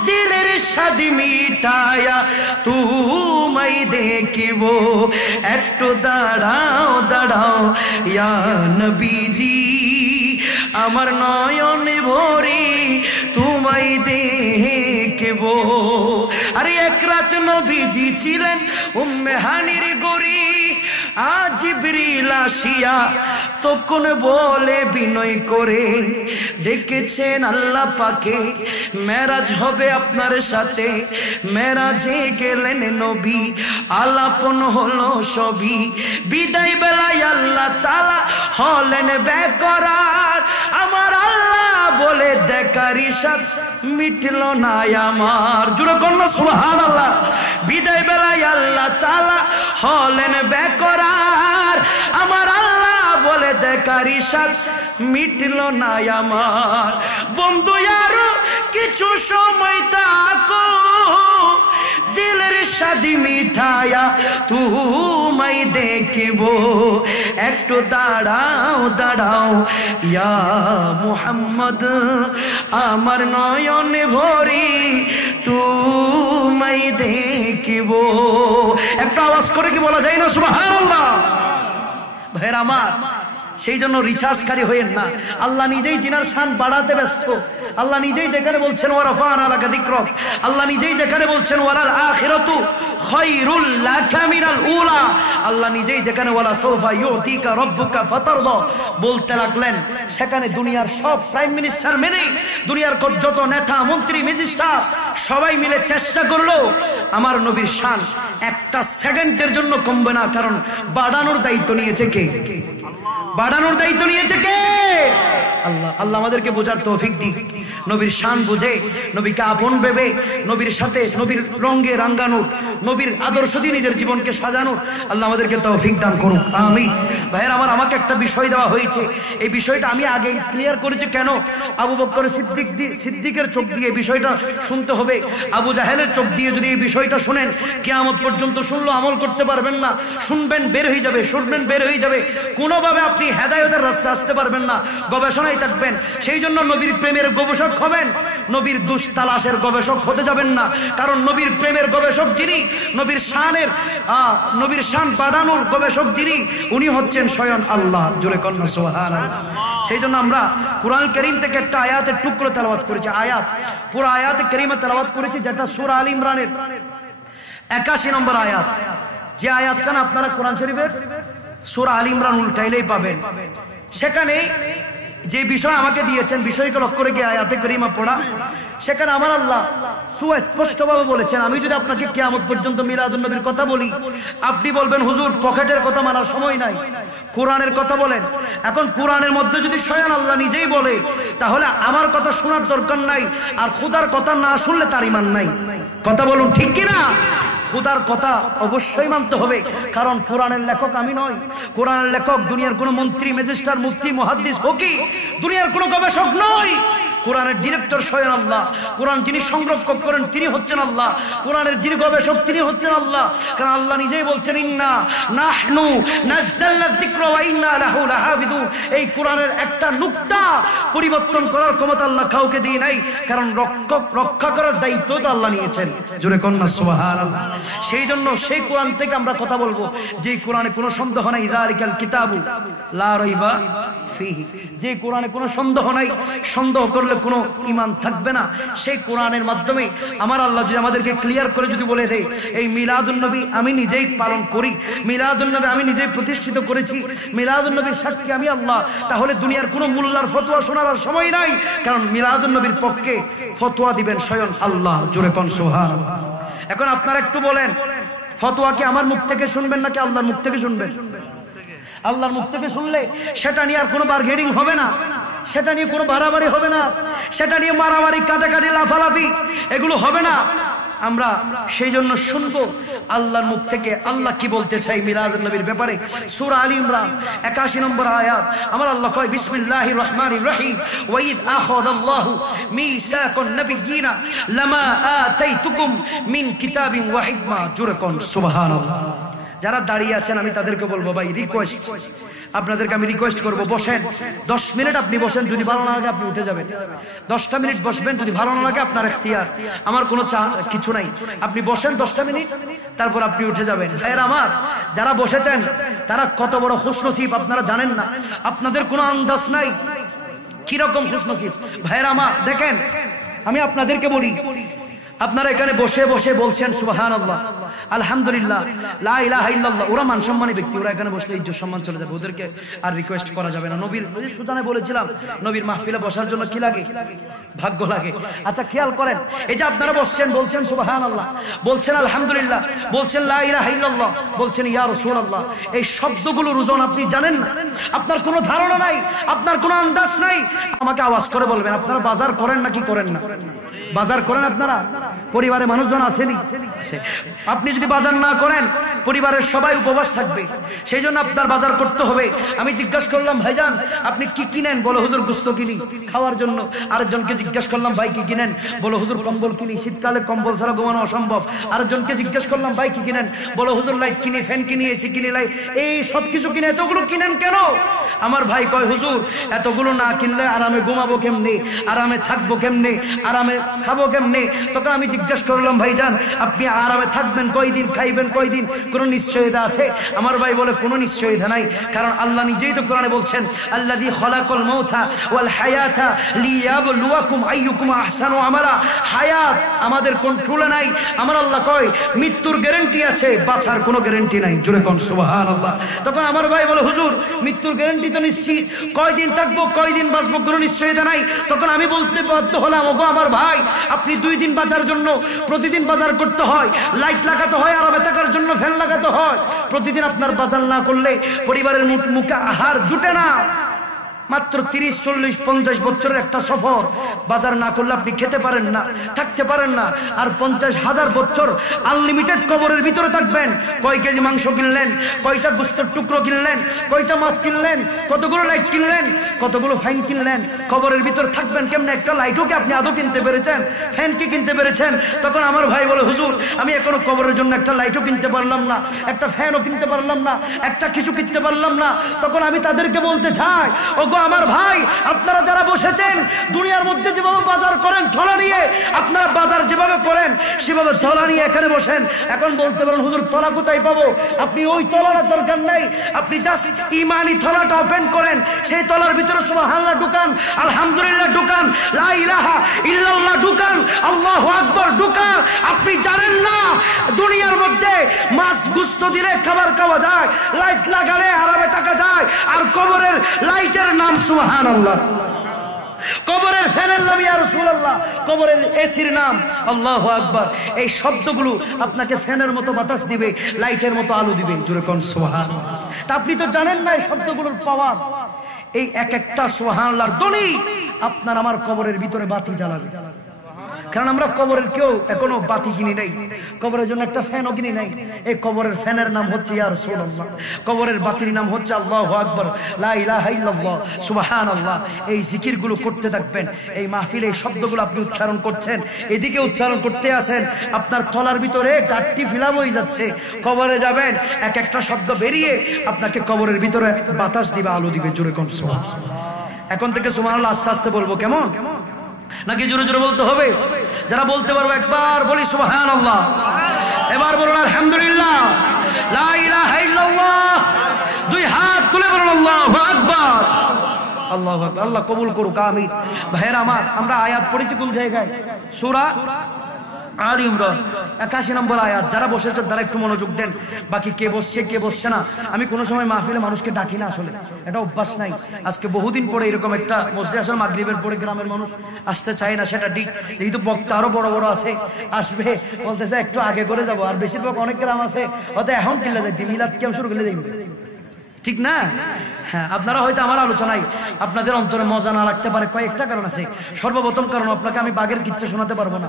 দিলের স্বাদ মিটায়া তোমায় দেখিবো। একটু দাঁড়াও দাঁড়াও ইয়া নবীজি, আমার নয়ন ভরে তোমায় দেখিবো। আরে এক রাত নবীজি ছিলেন উম্মে হানির গরি, আজ জিবরিল আসিয়া তখন বলে বিনয় করে ডেকেছেন আল্লাহ পাকে, মেরাজ হবে আপনার সাথে। মেরাজে গেলেন নবী, আলাপন হলো সবই। বিদায় বেলায় আল্লাহ তাআলা হলেন বেকরার। আমার আল্লাহ বলে দেখার ইশাত মিটল না আমার। জুড়ে কন্যা সুবহানাল্লাহ। বিদায় বেলায় আল্লাহ তাআলা হলেন বেকরার। আমার আল্লাহ বলে দেখার ইশাত মিটল না আমার। বন্ধু আরো কিছু সময় থাকো, দিলের স্বাদ মিঠায়া তোমায় দেখিবো। একটু দাঁড়াও দাঁড়াও ইয়া মুহাম্মদ, আমার নয়ন ভরি তোমায় দেখিবো। একটা আওয়াজ করে কি বলা যায় না সুবহানাল্লাহ? ভাইরা আমার, সেই জন্য রিচার্জকারী হয়েন না। আল্লাহ নিজেই জিনার শান বাড়াতে ব্যস্ত। আল্লাহ নিজেই যেখানে বলছেন ওয়া রাফা'না লাকা যিকরাক, আল্লাহ নিজেই যেখানে বলছেন ওয়ালাল আখিরাতু খায়রুল লাকা মিনাল উলা, আল্লাহ নিজেই যেখানে ওয়ালা সাওফা ইউতিকা রাব্বুকা ফাতারদা বলতে লাগলেন, সেখানে দুনিয়ার সব প্রাইম মিনিস্টার মেনে, দুনিয়ার যত নেতা মন্ত্রী ম্যাজিস্ট্রেট সবাই মিলে চেষ্টা করলো আমার নবীর শান একটা সেকেন্ডের জন্য কমবে না। কারণ বাড়ানোর দায়িত্ব নিয়েছে কে? বাড়ানোর দায়িত্ব নিয়েছে কে? আল্লাহ। আল্লাহ আমাদেরকে বোঝার তৌফিক দিক, নবীর শান বুঝে, নবীকে আপন ভেবে, নবীর সাথে নবীর রঙে রাঙ্গানোর, নবীর আদর্শ দিয়ে নিজের জীবনকে সাজানোর আল্লাহ আমাদেরকে তৌফিক দান করুক, আমিন। ভাইয়ের আমার, আমাকে একটা বিষয় দেওয়া হয়েছে, এই বিষয়টা আমি আগে ক্লিয়ার করেছি। কেন? আবু বকর সিদ্দিকের চোখ দিয়ে এই বিষয়টা শুনতে হবে। আবু জাহেলের চোখ দিয়ে যদি এই বিষয়টা শুনেন, কিয়ামত পর্যন্ত শুনলো আমল করতে পারবেন না। শুনবেন বের হয়ে যাবে, শুনবেন বের হয়ে যাবে, কোনোভাবে আপনি হেদায়েতের রাস্তায় আসতে পারবেন না, গবেষণায় থাকবেন। সেই জন্য নবীর প্রেমের গবেষক হবেন, নবীর দুষ তালাশের গবেষক হতে যাবেন না। কারণ নবীর প্রেমের গবেষক যিনি, নবীর শান বাড়ানোর গবেষক যিনি, উনি হচ্ছেন স্বয়ং আল্লাহ। জোরে কন্যা সুবহানাল্লাহ। সেই জন্য আমরা কুরআন কারীম থেকে একটা আয়াতের টুকরো তেলাওয়াত করেছি। আয়াত, পুরো আয়াতে কারীমা তেলাওয়াত করেছি, যেটা সূরা আল ইমরানের 81 নম্বর আয়াত। যে আয়াতখানা আপনারা কোরআন শরীফের সূরা আল ইমরান উল্টাইলেই পাবেন। সেখানে যে বিষয় আমাকে দিয়েছেন, বিষয়কে লক্ষ্য করে গিয়ে আয়াতে কারীমা পড়া, সেখানে আমার আল্লাহ সুস্পষ্টভাবে বলেছেন, আমি যদি আপনাকে কিয়ামত পর্যন্ত মিলাদুন নবীর কথা বলি, আপনি বলবেন হুজুর পকেটের কথা মানার সময় নাই, কোরআনের কথা বলেন। এখন কোরআনের মধ্যে যদি স্বয়ং আল্লাহ নিজেই বলে, তাহলে আমার কথা শোনার দরকার নাই, আর খুদার কথা না শুনলে তার ঈমান নাই। কথা বলুন ঠিক কিনা? খুদার কথা অবশ্যই মানতে হবে, কারণ কোরআনের লেখক আমি নই। কোরআনের লেখক দুনিয়ার কোনো মন্ত্রী, ম্যাজিস্ট্রেট, মুফতি, মুহাদ্দিস, ফকিহ, দুনিয়ার কোনো গবেষক নয়। কোরআনের ডিরেক্টর স্বয়ং আল্লাহ। কোরআন যিনি সংরক্ষক করেন তিনি হচ্ছেন আল্লাহ। কোরআনের যিনি গবেষক তিনি হচ্ছেন আল্লাহ। কারণ আল্লাহ নিজেই বলছেন, ইন্না নাহনু নাযালনা যিকরা ওয়া ইন্না লাহু লাহাফিজুন। এই কোরআনের একটা নুকতা পরিবর্তন করার ক্ষমতা আল্লাহ কাউকে দিয়ে নাই, কারণ রক্ষা করার দায়িত্ব তো আল্লাহ নিয়েছেন। জোরে কন্যা সুবহানাল্লাহ। সেই জন্য সেই কোরআন থেকে আমরা কথা বলবো, যে কোরআনে কোনো সন্দেহ নাই, যালিকাল কিতাবু লা রাইবা ফীহি। যে কোরআনে কোনো সন্দেহ নাই, সন্দেহ করলে কোনো ঈমান থাকবে না। সেই কোরআনের মাধ্যমে আমার আল্লাহ যদি আমাদেরকে ক্লিয়ার করে যদি বলে দেয়, এই মিলাদুন নবী আমি নিজেই পালন করি, মিলাদুন নবী আমি নিজেই প্রতিষ্ঠিত করেছি, মিলাদুন নবীর সাক্ষী আমি আল্লাহ, তাহলে দুনিয়ার কোনো মোল্লার ফতোয়া শোনার আর সময় নাই, কারণ মিলাদুন নবীর পক্ষে ফতোয়া দিবেন স্বয়ং আল্লাহ। জোরে কোন সুবহানাল্লাহ। এখন আপনারা একটু বলেন, ফতোয়া কি আমার মুখ থেকে শুনবেন নাকি আল্লাহর মুখ থেকে শুনবেন? আল্লাহর মুখ থেকে শুনলে সেটা নিয়ে আর কোনো বার্গেনিং হবে না, সেটা নিয়ে কোনো বাড়াবাড়ি হবে না, সেটা নিয়ে মারামারি, কাটাকাটি, লাফালাফি এগুলো হবে না। আমরা সেই জন্য শুনবো আল্লাহর মুখ থেকে আল্লাহ কি বলতে চাই মিলাদুন নবীর ব্যাপারে। সূরা আলী ইমরান 81 নম্বর আয়াত আমার আল্লাহ কয়, বিসমিল্লাহির রহমানির রহিম, ওয়া ইয আখাযাল্লাহু মিসাকান নাবিয়্যিনা লামা আতাইতুকুম মিন কিতাবিন ওয়া হিকমা। জোরে কোন সুবহানাল্লাহ। যারা দাঁড়িয়ে আছেন আমি তাদেরকে বলবো ভাই রিকোয়েস্ট, আপনাদেরকে আমি রিকোয়েস্ট করবো বসেন, 10 মিনিট আপনি বসেন, যদি ভালো না লাগে আপনি উঠে যাবেন। 10টা মিনিট বসবেন, যদি ভালো না লাগে আপনার ইখতিয়ার, আমার কোনো কিছু নাই। আপনি বসেন 10টা মিনিট, তারপর আপনি উঠে যাবেন। ভাইয়ের আমার, যারা বসেছেন তারা কত বড় খুশনসিব আপনারা জানেন না, আপনাদের কোনো আন্দাজ নাই কিরকম খুশনসিব। ভাইয়ের আমার দেখেন, আমি আপনাদেরকে বলি, আপনারা এখানে বসে বসে বলছেন সুবহানাল্লাহ, আলহামদুলিল্লাহ, লা ইলাহা ইল্লাল্লাহ। ওরা মানসম্মানী ব্যক্তি, ওরা এখানে বসলে ইজ্জত সম্মান চলে যাবে, ওদেরকে আর রিকোয়েস্ট করা যাবে না। নবীর সুজানে বলেছিলাম, নবীর মাহফিলে বসার জন্য কি লাগে? ভাগ্য লাগে। আচ্ছা খেয়াল করেন, এই যে আপনারা বসছেন, বলছেন সুবহানাল্লাহ, বলছেন আলহামদুলিল্লাহ, বলছেন লা ইলাহা ইল্লাল্লাহ, বলছেন ইয়া রাসূলুল্লাহ, এই শব্দগুলোর ওজন আপনি জানেন না, আপনার কোনো ধারণা নাই, আপনার কোনো আন্দাজ নাই। আমাকে আওয়াজ করে বলবেন, আপনারা বাজার করেন নাকি করেন না? বাজার করেন আপনারা? পরিবারে মানুষজন আসেনি? আপনি যদি বাজার না করেন পরিবারের সবাই উপবাস থাকবে, সেই জন্য আপনার বাজার করতে হবে। আমি জিজ্ঞাসা করলাম, ভাইজান আপনি কি কিনেন? বলো হুজুর গোশত কিনি খাওয়ার জন্য। আরেকজনকে জিজ্ঞাসা করলাম, ভাই কি কিনেন? বলো হুজুর কম্বল কিনি, শীতকালে কম্বল ছাড়া ঘুমানো অসম্ভব। আরেকজনকে জিজ্ঞাসা করলাম, ভাই কি কিনেন? বলো হুজুর লাইট কিনি, ফ্যান কিনি, এসি কিনি, লাইট, এই সব কিছু কিনে। এতগুলো কিনেন কেন? আমার ভাই কয়, হুজুর এতগুলো না কিনলে আরামে ঘুমাবো কেমনে, আরামে থাকবো কেমনে, আরামে খাবো কেমনে? তখন আমি জিজ্ঞাসা করলাম, ভাইজান আপনি আরামে থাকবেন কয়দিন, খাইবেন কয়দিন, কোনো নিশ্চয়তা আছে? আমার ভাই বলে, কোনো নিশ্চয়তা নাই, কারণ আল্লাহ নিজেই তো কোরআনে বলছেন, আল্লাযী খালাকাল মাউতা ওয়াল হায়াতা লিয়াবলুয়াকুম আইয়ুকুম আহসানু আমালা। হায়াত আমাদের কন্ট্রোলে নাই। আমার আল্লাহ কয় মৃত্যুর গ্যারান্টি আছে, বাঁচার কোনো গ্যারান্টি নাই। জোরে কোন সুবহানাল্লাহ। তখন আমার ভাই বলে, হুজুর মৃত্যুর গ্যারান্টি তো নিশ্চিত, কয়দিন থাকবো কয়দিন বাঁচবো কোনো নিশ্চয়তা নাই। তখন আমি বলতে বাধ্য হলাম, ওগো আমার ভাই, আপনি 2 দিন বাঁচার জন্য প্রতিদিন বাজার করতে হয়, লাইট লাগাতে হয়, আরামে থাকার জন্য ফ্যান লাগাতে হয়। প্রতিদিন আপনার বাজার না করলে পরিবারের মুখে আহার জুটে না। মাত্র 30, 40, 50 বছরের একটা সফর, বাজার না করলে আপনি খেতে পারেন না, থাকতে পারেন না। আর 50,000 বছর আনলিমিটেড কবরের ভিতরে থাকবেন। কয় কেজি মাংস কিনলেন, কয়টা গোশতের টুকরো কিনলেন, কয়টা মাছ কিনলেন, কতগুলো লাইট কিনলেন, কতগুলো ফ্যান কিনলেন, কবরের ভিতরে থাকবেন কেমনে? একটা লাইটও কি আপনি আদৌ কিনতে পেরেছেন? ফ্যান কি কিনতে পেরেছেন? তখন আমার ভাই বলে, হুজুর আমি এখনো কবরের জন্য একটা লাইটও কিনতে পারলাম না, একটা ফ্যানও কিনতে পারলাম না, একটা কিছু কিনতে পারলাম না। তখন আমি তাদেরকে বলতে চাই, আমার ভাই, আপনারা যারা বসেছেন দুনিয়ার মধ্যে যেভাবে বাজার করেন থলা নিয়ে, আপনারা বাজার যেভাবে করেন সেভাবে থলা নিয়ে এখানে বসেন। এখন বলতে পারেন, হুজুর তলা কোথায় পাবো? আপনি ওই তলার দরকার নাই, আপনি জাস্ট ইমানি তলাটা ওপেন করেন, সেই তলার ভিতরে সুবহানাল্লাহ ঢুকান, আলহামদুলিল্লাহ ঢুকান, লা ইলাহা ইল্লাল্লাহ ঢুকান, আল্লাহু আকবার ঢুকান। আপনি জানেন না দুনিয়ার মধ্যে মাছ গোশত দিলে খাবার খাওয়া যায়, লাইট লাগালে আরামে থাকা যায়, আর কবরের লাইটের নাম সুবহানাল্লাহ, কবরের ফ্যানের নাম ইয়া রাসূলুল্লাহ, কবরের এসির নাম আল্লাহু আকবার। এই শব্দগুলো আপনাকে ফ্যানের মতো বাতাস দিবে, লাইটের মতো আলো দিবে। জোরে কোন সুবহানাল্লাহ। তা আপনি তো জানেন না এই শব্দগুলোর পাওয়ার। এই এক একটা সুবহানাল্লাহর ধ্বনি আপনার আমার কবরের ভিতরে বাতি জ্বালাবে। কারণ আমরা কবরের কেউ এখনো বাতি কিনি নাই, কবরের জন্য একটা ফ্যানও কিনি নাই। এই কবরের ফ্যানের নাম হচ্ছে ইয়া রাসূলুল্লাহ, কবরের বাতির নাম হচ্ছে আল্লাহু আকবার, লা ইলাহা ইল্লাল্লাহ, সুবহানাল্লাহ। এই জিকিরগুলো করতে থাকবেন। এই মাহফিলে এই শব্দগুলো আপনি উচ্চারণ করছেন, এদিকে উচ্চারণ করতে আসেন, আপনার তলার ভিতরে গাঁটটি ফিলাপ হয়ে যাচ্ছে। কবরে যাবেন, এক একটা শব্দ বেরিয়ে আপনাকে কবরের ভিতরে বাতাস দিবে, আলো দিবে। জোরে কোন সুবহানাল্লাহ। এখন থেকে সুবহানাল্লাহ আস্তে আস্তে বলবো, কেমন নাকি জোরে জোরে বলতে হবে? যারা বলতে পারবো একবার বলি সুবহানাল্লাহ, এবার বলুন আলহামদুলিল্লাহ, লা ইলাহা ইল্লাল্লাহ। 2 হাত তুলে বলুন আল্লাহু আকবার, আল্লাহু আকবার। আল্লাহ কবুল করুক, আমিন। ভাইরা আমার, আমরা আয়াত পড়েছি কোন জায়গায়? সূরা আলী ইমরান 81 নম্বর আয়াত। যারা বসেছেন তারা একটু মনোযোগ দেন। বাকি কে বসছে কে বসছে না, আমি কোনো সময় মাহফিলে মানুষকে ডাকি না, আসলে এটা অভ্যাস নাই। আজকে বহুদিন পরে এরকম একটা মসজিদে আসলে মাগরিবের পরে গ্রামের মানুষ আসতে চায় না, সেটা ঠিক। যেহেতু বক্তা আরো বড় বড় আছে, আসবে, বলতেছে একটু আগে করে যাব। আর বেশিরভাগ অনেক গ্রাম আছে হয়তো এখন কিনলে যাই, মিলাদ কেমন শুরু করলে যাই, ঠিক না? হ্যাঁ, আপনারা হয়তো আমার আলোচনায় আপনাদের অন্তরে মজা না লাগতে পারে, কয়েকটা কারণ আছে। সর্বপ্রথম কারণ, আপনাকে আমি বাঘের কিচ্ছা শোনাতে পারবো না।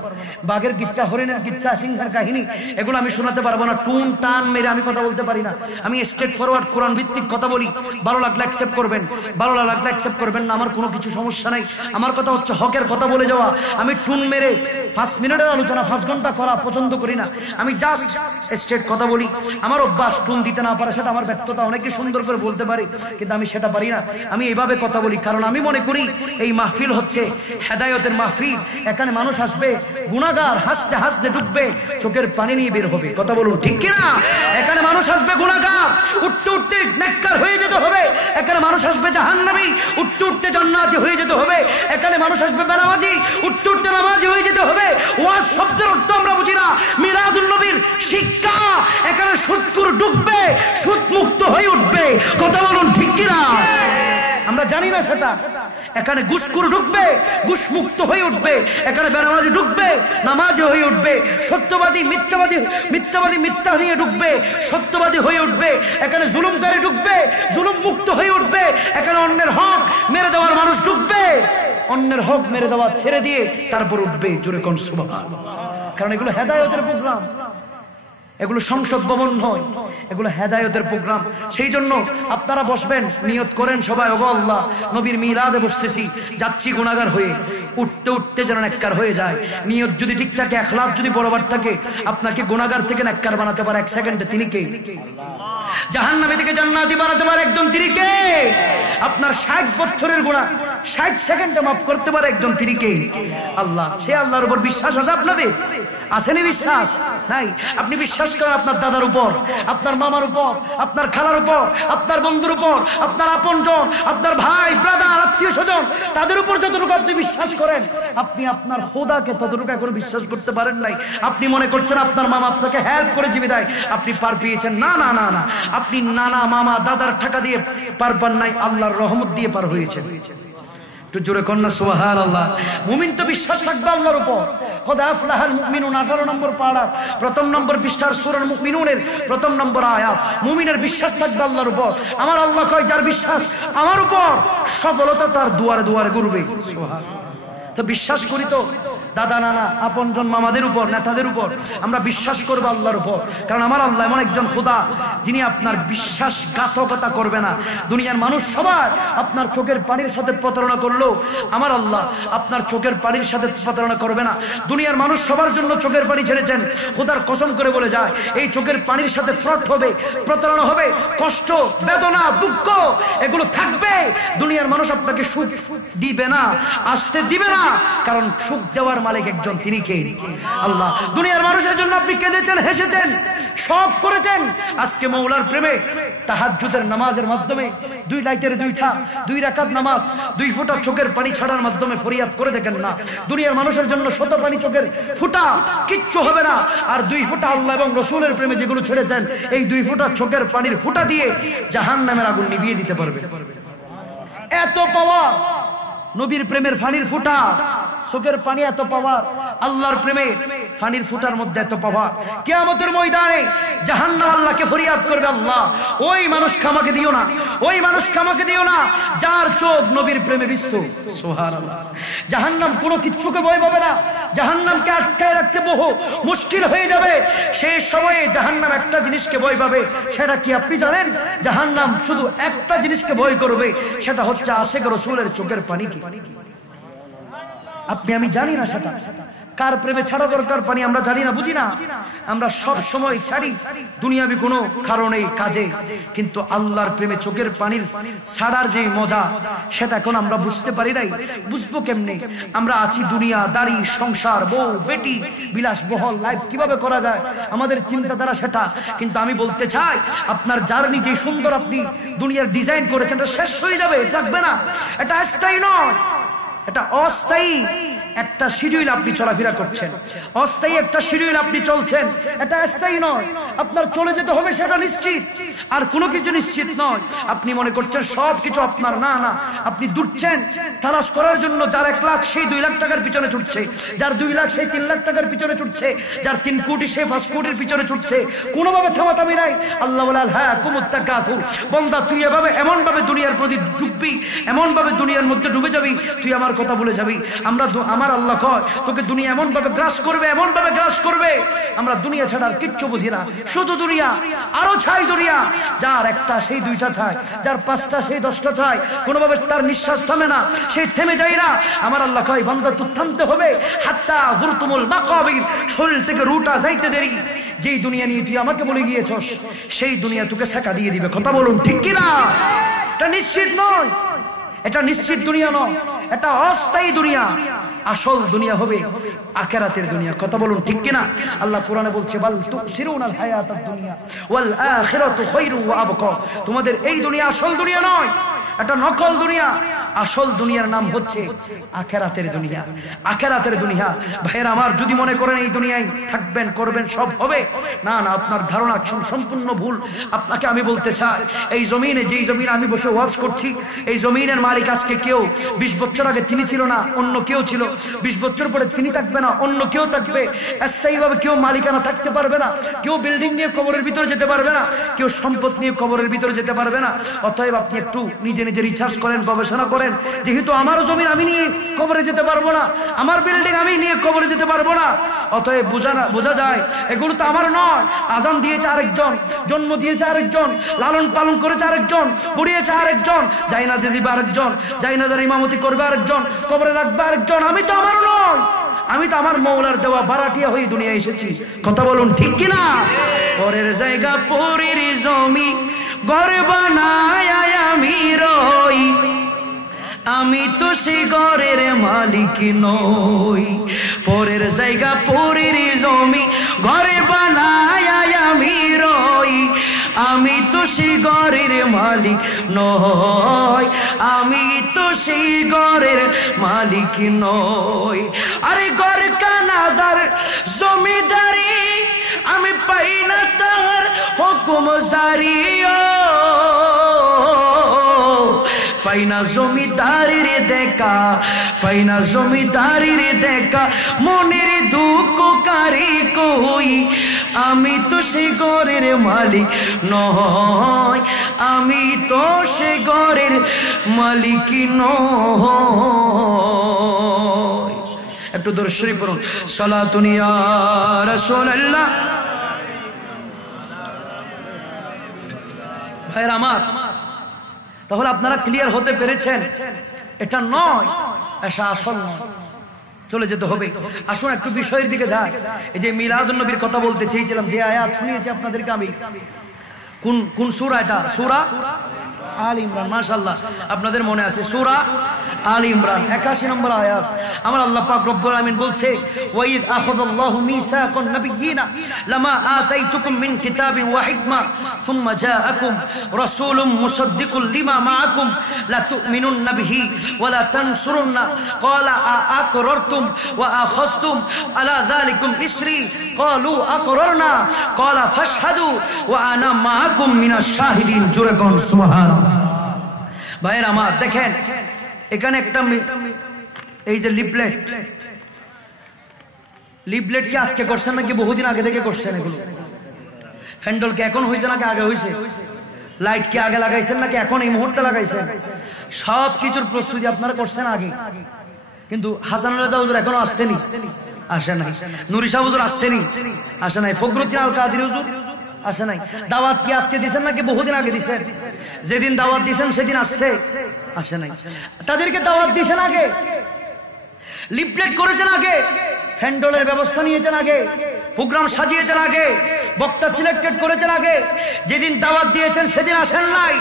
বাঘের কিচ্ছা, হরিণের কিচ্ছা, সিংহের কাহিনী, এগুলো আমি শোনাতে পারবো না। টুন টান মেরে আমি কথা বলতে পারি না। আমি স্ট্রেট ফরওয়ার্ড কোরআন ভিত্তিক কথা বলি। ভালো লাগলে অ্যাকসেপ্ট করবেন, ভালো লাগলে অ্যাকসেপ্ট করবেন না, আমার কোনো কিছু সমস্যা নাই। আমার কথা হচ্ছে হকের কথা বলে যাওয়া। আমি টুন মেরে 5 মিনিটের আলোচনা 5 ঘন্টা করা পছন্দ করি না। আমি জাস্ট স্ট্রেট কথা বলি। আমার অভ্যাস, টুন দিতে না পারা সেটা আমার ব্যর্থতা। অনেকে সুন্দর করে বলতে পারে, কিন্তু আমি সেটা পারি না। আমি এইভাবে কথা বলি, কারণ আমি মনে করি এই মাহফিল হচ্ছে হেদায়েতের মাহফিল। এখানে মানুষ আসবে গুনাহগার, হাসতে হাসতে ডুববে, চোখের পানি নিয়ে বের হবে। কথা বলুন ঠিক কি না? এখানে মানুষ আসবে গুনাহগার, উঠতে উঠতে নেককার হয়ে যেতে হবে। এখানে মানুষ আসবে জাহান্নামী, উঠতে উঠতে জান্নাতি হয়ে যেতে হবে। এখানে মানুষ আসবে বেনামাজি, উঠতে উঠতে নামাজি হয়ে যেতে হবে। ওয়াজ শব্দের অর্থ আমরা বুঝি না, মিলাদুন নবীর শিক্ষা। এখানে সুদখোর ডুববে, সুদ মুক্ত হয়ে উঠবে। কথা বলুন ঠিক কি না? আমরা জানি না সেটা। এখানে ঘুষখোর ঢুকবে, ঘুষ মুক্ত হয়ে উঠবে। এখানে বেনামাজি ঢুকবে, নামাজি হয়ে উঠবে। সত্যবাদী মিথ্যাবাদী মিথ্যা নিয়ে ঢুকবে, সত্যবাদী হয়ে উঠবে। এখানে জুলুমকারী ঢুকবে, জুলুম মুক্ত হয়ে উঠবে। এখানে অন্যের হক মেরে দেওয়ার মানুষ ঢুকবে, অন্যের হক মেরে দেওয়া ছেড়ে দিয়ে তারপর উঠবে। জোরে কোন সুবহানাল্লাহ। কারণ এগুলো হেদায়েতের প্রোগ্রাম, এগুলো সংসদ ভবন নয়, এগুলো হেদায়েতের প্রোগ্রাম। সেই জন্য আপনারা বসবেন, নিয়ত করেন সবাই, ওগো আল্লাহ, নবীর মিলাদে বসতেছি, যাচ্ছি গুনাহগার হয়ে, উঠতে উঠতে যেন নেককার হয়ে যায়। নিয়ত যদি ঠিক থাকে, ইখলাস যদি বরাবর থাকে, আপনাকে গুনাহগার থেকে নেককার বানাতে পারে 1 সেকেন্ডে। তিনি কে? জাহান্নামী থেকে জান্নাতি বানাতে পারে একজন। তিনি কে? আপনার 60 বছরের গুনাহ 60 সেকেন্ডে মাফ করতে পারে একজন। তিনি কে? আল্লাহ। সে আল্লাহর উপর বিশ্বাস আছে আপনাদের? আসেনি বিশ্বাস? নাই। আপনি বিশ্বাস করেন আপনার দাদার উপর, আপনার মামার উপর, আপনার খালার উপর, আপনার বন্ধুর উপর, আপনার আপনজন, আপনার ভাই ব্রাদার আত্মীয় স্বজন, তাদের উপর যতটুকু আপনি বিশ্বাস করেন, আপনি আপনার খোদাকে ততটুকু এখন বিশ্বাস করতে পারেন নাই। আপনি মনে করছেন আপনার মামা আপনাকে হেল্প করে জীবিদায় আপনি পার পেয়েছেন। না না না না, আপনি নানা মামা দাদার টাকা দিয়ে পার পান নাই, আল্লাহর রহমত দিয়ে পার হয়েছেন। জোরে কন্যা সুবহানাল্লাহ। মুমিন তো বিশ্বাস রাখবে আল্লাহর উপর। কদ আফলাহাল মুমিনুন 18 নম্বর পারা 1ম নম্বর পৃষ্ঠার সূরা মুমিনুনের 1ম নম্বর আয়াত। মুমিনের বিশ্বাস থাকবে আল্লাহর উপর। আমার আল্লাহ কয়, যার বিশ্বাস আমার উপর, সফলতা তার দুয়ারে দুয়ারে ঘুরবে। সুবহানাল্লাহ। তো বিশ্বাস করি তো দাদা নানা আপনজন মামাদের উপর, নেতাদের উপর, আমরা বিশ্বাস করবো আল্লাহর উপর। কারণ আমার আল্লাহ এমন একজন খোদা যিনি আপনার বিশ্বাসঘাতকতা করবে না। দুনিয়ার মানুষ সবার আপনার চোখের পানির সাথে প্রতারণা করলো, আমার আল্লাহ আপনার চোখের পানির সাথে প্রতারণা করবে না। দুনিয়ার মানুষ সবার জন্য চোখের পানি ছেড়েছেন, খোদার কসম করে বলে যায় এই চোখের পানির সাথে ফ্রড হবে, প্রতারণা হবে, কষ্ট বেদনা দুঃখ এগুলো থাকবে। দুনিয়ার মানুষ আপনাকে সুখ দিবে না, আসতে দিবে না, কারণ সুখ দেওয়ার মালিক একজন। তিনি কে? আল্লাহ। দুনিয়ার মানুষের জন্য আপনি কেঁদেছেন, হেসেছেন, সব করেছেন। আজকে মওলার প্রেমে তাহাজ্জুদের নামাজের মাধ্যমে 2 লাইটের 2 রাকাত নামাজ, 2 ফোঁটা চোখের পানি ছাড়ার মাধ্যমে ফরিয়াদ করে দেখেন না। দুনিয়ার মানুষের জন্য 100 পানি চোখের ফোঁটা কিচ্ছু হবে না। আর 2 ফোঁটা আল্লাহ এবং রাসূলের প্রেমে যেগুলো ছেড়েছেন, এই 2 ফোঁটা চোখের পানির ফোঁটা দিয়ে জাহান্নামের আগুন নিভিয়ে দিতে পারবে। এত পাওয়ার নবীর প্রেমের পানির ফোঁটা, চোখের পানি এত পাওয়ার, আল্লাহর প্রেমে পানির ফোঁটার মধ্যে এত পাওয়ার। কিয়ামতের ময়দানে জাহান্নাম আল্লাহকে ফরিয়াদ করবে, আল্লাহ ওই মানুষকে আমাকে দিও না, ওই মানুষকে আমাকে দিও না যার চোখ নবীর প্রেমে বিস্ত। সুবহানাল্লাহ। জাহান্নাম কোনো কিচ্ছুকে ভয় পাবে না, জাহান্নামকে আটকায় রাখতে বহু মুশকিল হয়ে যাবে। সেই সময়ে জাহান্নাম একটা জিনিসকে ভয় পাবে, সেটা কি আপনি জানেন? জাহান্নাম শুধু একটা জিনিসকে ভয় করবে, সেটা হচ্ছে আশিক রাসূলের চোখের পানি। কি আপনি আমি জানি না সেটা কার প্রেমে ছাড়া দরকার পানি, আমরা জানি না, বুঝি না। আমরা সব সময় ছাড়ি দুনিয়াবি কোনো কারণে কাজে, কিন্তু আল্লাহর প্রেমে চোখের পানির ছাড়ার যে মজা সেটা এখন আমরা বুঝতে পারি নাই। বুঝবো কেমনে? আমরা আছি দুনিয়া দাড়ি, সংসার, বউ বেটি, বিলাসবহল লাইফ কিভাবে করা যায় আমাদের চিন্তাধারা সেটা। কিন্তু আমি বলতে চাই আপনার জার্নি যে সুন্দর আপনি দুনিয়ার ডিজাইন করেছেন, এটা শেষ হয়ে যাবে, থাকবে না। এটা স্থায়ী নয়, এটা অস্থায়ী। একটা শিডিউল আপনি চলাফেরা করছেন, অস্থায়ী একটা শিডিউল আপনি চলছেন, এটা স্থায়ী নয়। আপনার চলে যেতে হবে সেটা নিশ্চিত, আর কোনো কিছু নিশ্চিত নয়। আপনি মনে করছেন সব কিছু আপনার, না না, আপনি দৌড়ছেন তালাশ করার জন্য। যার 1 লাখ সেই 2 লাখ টাকার পিছনে ছুটছে, যার 2 লাখ সেই 3 লাখ টাকার পিছনে ছুটছে, যার 3 কোটি সে 5 কোটির পিছনে ছুটছে। কোনোভাবে থামাথামি নাই। আল্লাহ বলে হ্যাঁ কুমুত্তা কাফুর, বান্দা তুই এভাবে এমন ভাবে দুনিয়ার প্রতি ডুববি, এমন ভাবে দুনিয়ার মধ্যে ডুবে যাবি, তুই আমার কথা বলে যাবি। আমার আল্লাহ কয় তোকে দুনিয়া এমন ভাবে গ্রাস করবে, এমন ভাবে গ্রাস করবে, আমরা দুনিয়া ছাড়া আর কিচ্ছু বুঝি না, শুধু দুনিয়া, আরো ছাই দুনিয়া। যার 1টা সেই 2টা ছাই, যার 5টা সেই 10টা ছাই, কোনোভাবে তার নিঃশ্বাস থামে না, সে থেমে যায় না। আমার আল্লাহ কয় বান্দা তুই থামতে হবে, হাত্তা যুরতুমুল মাকাবির, শরীর থেকে রুটা যাইতে দেরি। যেই দুনিয়া নিয়ে তুই আমাকে বলে গিয়েছস, সেই দুনিয়া তোকে ছেকা দিয়ে দিবে। কথা বলুন ঠিক কিনা? এটা নিশ্চিত নয়, এটা নিশ্চিত দুনিয়া নয়, এটা অস্থায়ী দুনিয়া। আসল দুনিয়া হবে আখিরাতের দুনিয়া। কথা বলুন ঠিক কিনা? আল্লাহ কোরআনে বলছে বাল তুসিরুনাল হায়াতাদ দুনিয়া ওয়াল আখিরাতু খায়রু ওয়া আবকা। তোমাদের এই দুনিয়া আসল দুনিয়া নয়, এটা নকল দুনিয়া। আসল দুনিয়ার নাম হচ্ছে আখিরাতের দুনিয়া, আখিরাতের দুনিয়া। ভাইয়েরা আমার, যদি মনে করেন এই দুনিয়ায় থাকবেন, করবেন, সব হবে, না না, আপনার ধারণা সম্পূর্ণ ভুল। আপনাকে আমি বলতে চাই, এই জমিনে, যেই জমিনে আমি বসে ওয়াজ করছি, এই জমিনের মালিক আজকে কেউ 20 বছর আগে তিনি ছিল না, অন্য কেউ ছিল। 20 বছর পরে তিনি থাকবে না, অন্য কেউ থাকবে। স্থায়ীভাবে কেউ মালিকানা থাকতে পারবে না, কেউ বিল্ডিং নিয়ে কবরের ভিতরে যেতে পারবে না, কেউ সম্পদ নিয়ে কবরের ভিতরে যেতে পারবে না। অতএব আপনি একটু নিজে নিজে রিসার্চ করেন, গবেষণা করেন। যেহেতু আমার জমিন আমি নিয়ে কবরে যেতে পারবো না, আমার বিল্ডিং আমি নিয়ে কবরে যেতে পারবো না, অতএব বোঝা যায় এগুলো তো আমার নয়। আজান দিয়েছে আরেকজন, জন্ম দিয়েছে আরেকজন, লালন পালন করেছে আরেকজন, পড়িয়েছে আরেকজন, জায়নাজা দিবে আরেকজন, জায়নাজার ইমামতি করবে আরেকজন, কবরে রাখবে আরেকজন। আমি তো আমার নয়, আমি তো আমার মৌলার দেওয়া ভাড়াটিয়া হয়ে দুনিয়ায় এসেছি। কথা বলুন ঠিক কিনা? পরের জায়গা পরের জমি ঘর বানায় আমি রই, আমি তো সেই ঘরের মালিক নই। পরের জায়গা পরের জমি ঘরে বানায় আমি রই, আমি তো সেই ঘরের মালিক নই, আমি তো সেই ঘরের মালিক নই। আরে ঘর কানাজার জমিদারি আমি পাই না তার হুকুম জারি, পাই না জমিদারির দেখা, পাই না জমিদারির দেখা, মনের দুঃখ কারি কই, আমি তো সে ঘরের মালিক নয়, আমি তো সে ঘরের মালিক নয়। একটু দরুদ শরীফ পড়ুন, সালাতুন ইয়া রাসূলুল্লাহ। ভাইরা আমার, তাহলে আপনারা ক্লিয়ার হতে পেরেছেন, এটা নয়, এটা আসল নয়, চলে যেতে হবে। আসুন একটু বিষয়ের দিকে যাই। এই যে মিলাদুন নবীর কথা বলতে চেয়েছিলাম, যে আয়াত শুনিয়েছি আপনাদেরকে আমি, কোন সূরা এটা? সূরা আল ইমরান। মাশাআল্লাহ, আপনাদের মনে আছে সূরা আল ইমরান 81 নম্বর আয়াত। আমার আল্লাহ পাক রব্বুল আলামিন বলছে, ওয়াইদ আখাযাল্লাহু মিসাকান নাবিয়্যিনা লামা আতাইতুকুম মিন কিতাবিন ওয়া হিকমা সুম্মা জাআকুম রাসূলুম মুসাদ্দিকুল লিমা মাআকুম লা তু'মিনুন্না বিহি ওয়া লা তানসুরুন্না ক্বালা আ'আকরারতুম ওয়া আখাযতুম আলা যালিকুম ইসরি ক্বালু আকরারনা ক্বালা ফাশহাদু ওয়া আনা মাআকুম মিনাশ শাহিদিন। জোরে কোন সুবহানাল্লাহ। ভাইয়ের আমার, দেখেন এখানে একটা, এই যে লিফলেট কি আজকে করছেন নাকি বহুদিন আগে থেকে করছেন? এগুলো ফ্যান্ডল কি এখন হয়েছে নাকি আগে হয়েছে? লাইট কি আগে লাগাইছেন নাকি এখন এই মুহূর্তে লাগাইছেন? সব কিছুর প্রস্তুতি আপনারা করছেন আগে, কিন্তু হাসানুল রাজা হুজুর এখনো আসছেনি, আসে নাই। নুরি শাহ হুজুর আসছেনি, আসে নাই। ফখরুদ্দিন আল কাদের হুজুর আসে নাই। দাওয়াত কি আজকে দিছেন নাকি বহুদিন আগে দিছেন? যেদিন দাওয়াত দিছেন সেদিন আসছে, আসে নাই। তাদেরকে দাওয়াত দিছেন আগে, লিফলেট করেছেন আগে, ফ্যান্ডলের ব্যবস্থা নিয়েছেন আগে, প্রোগ্রাম সাজিয়েছেন আগে, বক্তা সিলেক্টেড করেছেন আগে। যেদিন দাওয়াত দিয়েছেন সেদিন আসেন নাই।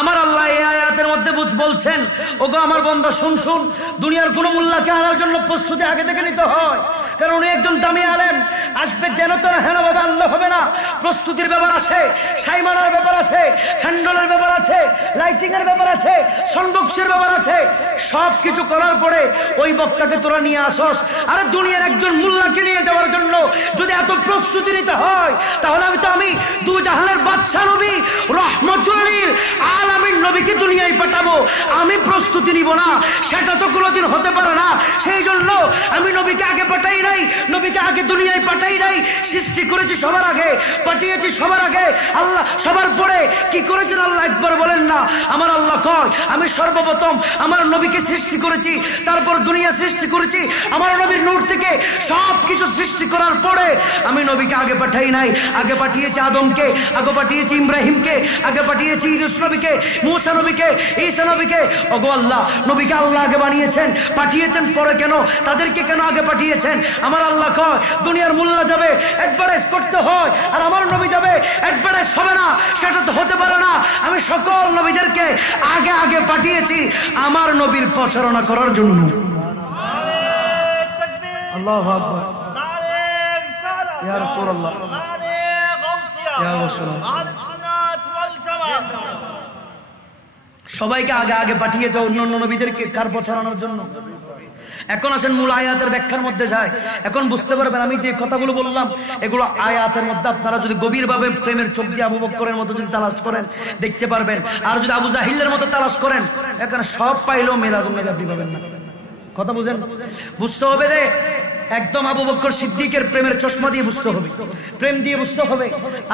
আমার আল্লাহ এই আয়াতের মধ্যে বলছেন, ওগো আমার বান্দা শুন, দুনিয়ার কোন মোল্লাকে আনার জন্য প্রস্তুতি আগে থেকে নিতে হয়, কারণ উনি একজন দামি আলেম, আসবে যেন তেন হেন ভাবে আনলে হবে না। প্রস্তুতির ব্যাপার আছে, সাইমানার ব্যাপার আছে, ফ্যান্ডলের ব্যাপার আছে, লাইটিং এর ব্যাপার আছে, সাউন্ডবক্সের ব্যাপার আছে। সব কিছু করার পরে ওই বক্তাকে তোরা নিয়ে আসস। আরে দুনিয়ার একজন মোল্লাকে নিয়ে যাওয়ার জন্য যদি এত প্রস্তুতি নিতে হয়, তাহলে আমি দু জাহানের বাদশা নবী রহমতুল লিল আলামিন নবীকে দুনিয়ায় পাঠাবো, আমি প্রস্তুতি নিব না? সেটা তো কোনোদিন হতে পারে না। সেই জন্য আমি নবীকে আগে পাঠাই নাই, নবীকে আগে দুনিয়ায় পাঠাই নাই। সৃষ্টি করেছি সবার আগে, পাঠিয়েছি সবার আগে। আল্লাহ সবার পরে কি করেছেন? আল্লাহ একবার বলেন না? আমার আল্লাহ কয় আমি সর্বপ্রথম আমার নবীকে সৃষ্টি করেছি, তারপর দুনিয়া সৃষ্টি করেছি। আমার নবীর নূর থেকে সব কিছু সৃষ্টি করার পরে আমি নবীকে আগে পাঠাই নাই। আগে পাঠিয়েছি আদমকে, আগে পাঠিয়েছি ইব্রাহিমকে, আগে পাঠিয়েছি ইউনূস নবীকে, মূসা নবীকে, ঈসা নবীকে। ওগো আল্লাহ, নবীকে আল্লাহ আগে বানিয়েছেন, পাঠিয়েছেন পরে কেন? তাদেরকে কেন আগে পাঠিয়েছেন? আমার আল্লাহ কয় দুনিয়ার মোল্লা যাবে অ্যাডভার্টাইজ করতে হয়, আর আমার নবী যাবে অ্যাডভার্টাইজ হবে না। সেটা তো হতে পারে না। আমি সকল নবীদেরকে আগে আগে পাঠিয়েছি আমার নবীর প্রচারণা করার জন্য। আল্লাহু আকবার। ইয়া রাসূলুল্লাহ, ইয়া রাসূলুল্লাহ, সবাইকে আগে আগে পাঠিয়ে যাও অন্য অন্য নবীদেরকে কার প্রচারণার জন্য। এখন আসেন মূল আয়াতের ব্যাখ্যার মধ্যে যায়। এখন বুঝতে পারবেন আমি যে কথাগুলো বললাম এগুলো আয়াতের মধ্যে আপনারা যদি গভীরভাবে প্রেমের চোখ দিয়ে আবু বকরের মতো যদি তালাশ করেন দেখতে পারবেন। আর যদি আবু জাহিলের মতো তালাশ করেন এখানে সব পাইলেও মিলাদুন নবী আপনি পাবেন না। কথা বুঝেন? বুঝতে হবে যে একদম আবু বকর সিদ্দিকের প্রেমের চশমা দিয়ে বুঝতে হবে, প্রেম দিয়ে বুঝতে হবে।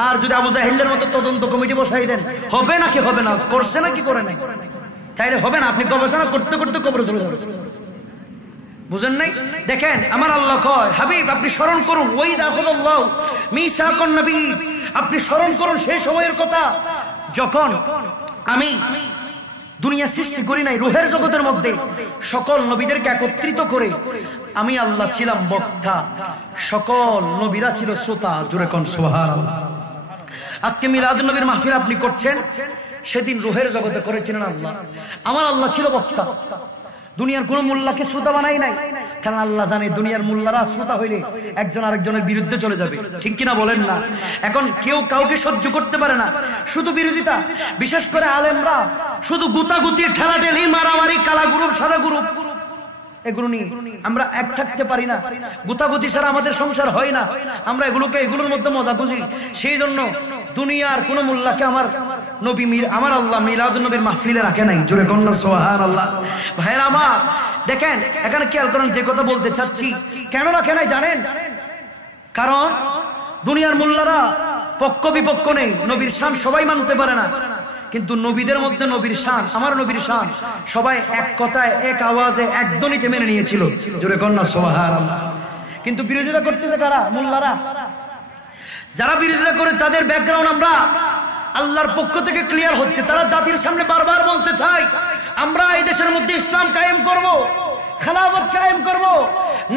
আর যদি আবু জাহিলের মতো তদন্ত কমিটি বসাই দেন, হবে নাকি হবে না, করছে নাকি করে নাই, তাইলে হবে না। আপনি গবেষণা করতে করতে কবরে চলে যাবেন। বুঝেন নাই? দেখেন আমার আল্লাহ কয় হাবিব আপনি স্মরণ করুন, ওই আখাযাল্লাহু মিসাকান নবী, আপনি স্মরণ করুন সেই সময়ের কথা যখন আমি দুনিয়া সৃষ্টি করি নাই, রূহের জগতের মধ্যে সকল নবীদেরকে একত্রিত করে আমি আল্লাহ ছিলাম বক্তা, সকল নবীরা ছিল শ্রোতা। জোরে কোন সুবহানাল্লাহ। আজকে মিলাদুন নবীর মাহফিল আপনি করছেন, সেদিন রূহের জগতে করেছিলেন আল্লাহ। আমার আল্লাহ ছিল বক্তা। দুনিয়ার কোন মোল্লাকে শ্রোতা বানাই নাই, কারণ আল্লাহ জানে দুনিয়ার মোল্লারা শ্রোতা হইলে একজন আরেকজনের বিরুদ্ধে চলে যাবে। ঠিক কিনা বলেন না? এখন কেউ কাউকে সহ্য করতে পারে না, শুধু বিরোধিতা। বিশেষ করে আলেমরা শুধু গুতাগুতি, ঠেলাঠেলি, মারামারি, কালা গ্রুপ, সাদা গ্রুপ, এগুলো নিয়ে আমরা এক থাকতে পারি না। গুতাগুতি ছাড়া আমাদের সংসার হয় না। আমরা এগুলোর মধ্যে মজা খুঁজি। সেই জন্য দুনিয়ার কোন মোল্লাকে আমার নবী আমার আল্লাহ মিলাদুন নবীর মাহফিলে রাখে নাই। জোরে কন্যা সুবহানাল্লাহ। ভাইরা আমার দেখেন এখানে খেয়াল করেন যে কথা বলতে চাচ্ছি, কেন রাখে নাই জানেন? কারণ দুনিয়ার মোল্লারা পক্ষ বিপক্ষ নেই, নবীর শান সবাই মানতে পারে না। কিন্তু নবীদের মধ্যে নবীর শান, আমার নবীর শান সবাই এক কথায় এক আওয়াজে এক ধ্বনিতে মেনে নিয়েছিল। জোরে কন্যা সুবহানাল্লাহ। কিন্তু বিরোধিতা করতেছে কারা? মোল্লারা। যারা বিরোধিতা করে তাদের ব্যাকগ্রাউন্ড আমরা আল্লাহর পক্ষ থেকে ক্লিয়ার হচ্ছে। তারা জাতির সামনে বারবার বলতে চায় আমরা এই দেশের মধ্যে ইসলাম কায়েম করব, খেলাফত কায়েম করব,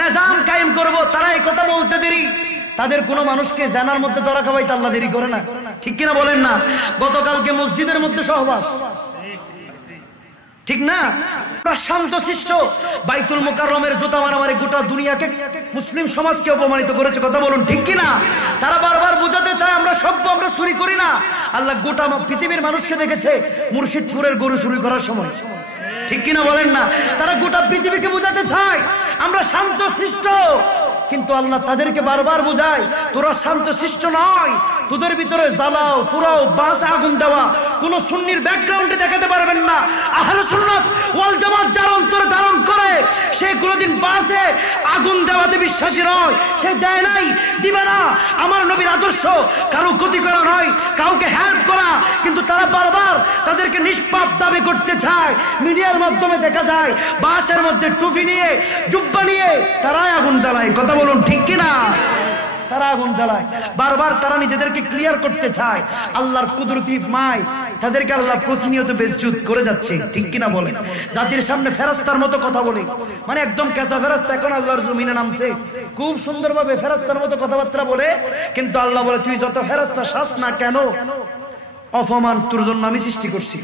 নিজাম কায়েম করব। তারা এই কথা বলতে দেরি, তাদের কোনো মানুষকে জানার মধ্যে ধরা খাওয়াইতে আল্লাহ দেরি করে না। ঠিক কিনা বলেন না? গতকালকে মসজিদের মধ্যে সহবাস, ঠিক না? শান্তশিষ্ট বাইতুল মুকাররমের জুতা মারামারি গোটা দুনিয়াকে, মুসলিম সমাজকে অপমানিত করেছে। কথা বলুন ঠিক কিনা? তারা বারবার বোঝাতে চায় আমরা সভ্য, আমরা চুরি করি না। আল্লাহ গোটা পৃথিবীর মানুষকে দেখেছে মুর্শিদপুরের গরু চুরি করার সময়। ঠিক কিনা বলেন না? তারা গোটা পৃথিবীকে বোঝাতে চায় আমরা শান্তশিষ্ট, কিন্তু আল্লাহ তাদেরকে বারবার বোঝায় তোরা শান্তশিষ্ট নয়, তোদের ভিতরে জ্বালাও, ফুরাও, বাস আগুন দেওয়া কোন সুন্নির ব্যাকগ্রাউন্ডে দেখাতে পারবেন না। আহলে সুন্নাত ওয়াল জামাত যার অন্তরে ধারণ করে সে কোনোদিন বাসে আগুন দেওয়াতে বিশ্বাসী নয়, সে দেয় নাই, দিবে না। আমার নবীর আদর্শ কারো ক্ষতি করা নয়, কাউকে হেল্প করা। কিন্তু তারা বারবার তাদেরকে নিষ্পাপ দাবি করতে চায়। মিডিয়ার মাধ্যমে দেখা যায় বাসের মধ্যে টুপি নিয়ে, জুব্বা নিয়ে তারাই আগুন জ্বালায়। কথা বলুন ঠিক কিনা? তারা আগুন জ্বালায়। বারবার তারা নিজেদেরকে ক্লিয়ার করতে চায়। আল্লাহর কুদরতি মায় তাদেরকে আল্লাহ প্রতিনিয়ত বেজ্জুত করে যাচ্ছে। ঠিক কিনা বলেন? জাতির সামনে ফেরেশতার মতো কথা বলে, মানে একদম কাঁচা ফেরেশতা এখন আল্লাহর জমিনে নামছে, খুব সুন্দরভাবে ফেরেশতার মতো কথাবার্তা বলে। কিন্তু আল্লাহ বলে তুই যত ফেরেশতা শ্বাস না কেন, অপমান তোর জন্য আমি সৃষ্টি করছি।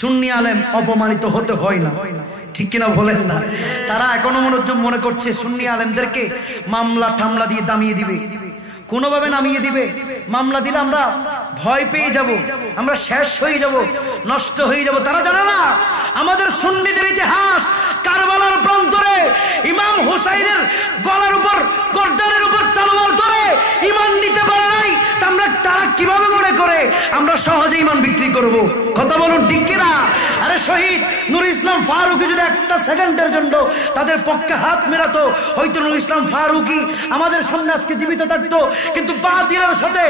সুন্নি আলেম অপমানিত হতে হয় না। ঠিক কিনা বলেন না? তারা এখনো মনে করছে সুন্নি আলেমদেরকে মামলা ঠামলা দিয়ে দামিয়ে দিবে, কোনোভাবে নামিয়ে দিবে, মামলা দিলে আমরা ভয় পেয়ে যাব, আমরা শেষ হয়ে যাব, নষ্ট হয়ে যাব। তারা জানে না আমাদের সুন্নিদের ইতিহাস, কারবালার প্রান্তরে ইমাম হুসাইনের গলার উপর, গর্দানের উপর তলোয়ার ধরে ঈমান নিতে পারে নাই। তারা কিভাবে মনে করে আমরা সহজে ঈমান বিক্রি করব? কথা বলুন ঠিক কিনা? আরে শহীদ নূর ইসলাম ফারুকী যদি একটা সেকেন্ডের জন্য তাদের পক্ষে হাত মেলাতো, হয়তো নূর ইসলাম ফারুকী আমাদের সামনে আজকে জীবিত থাকতো। কিন্তু বাতিলের সাথে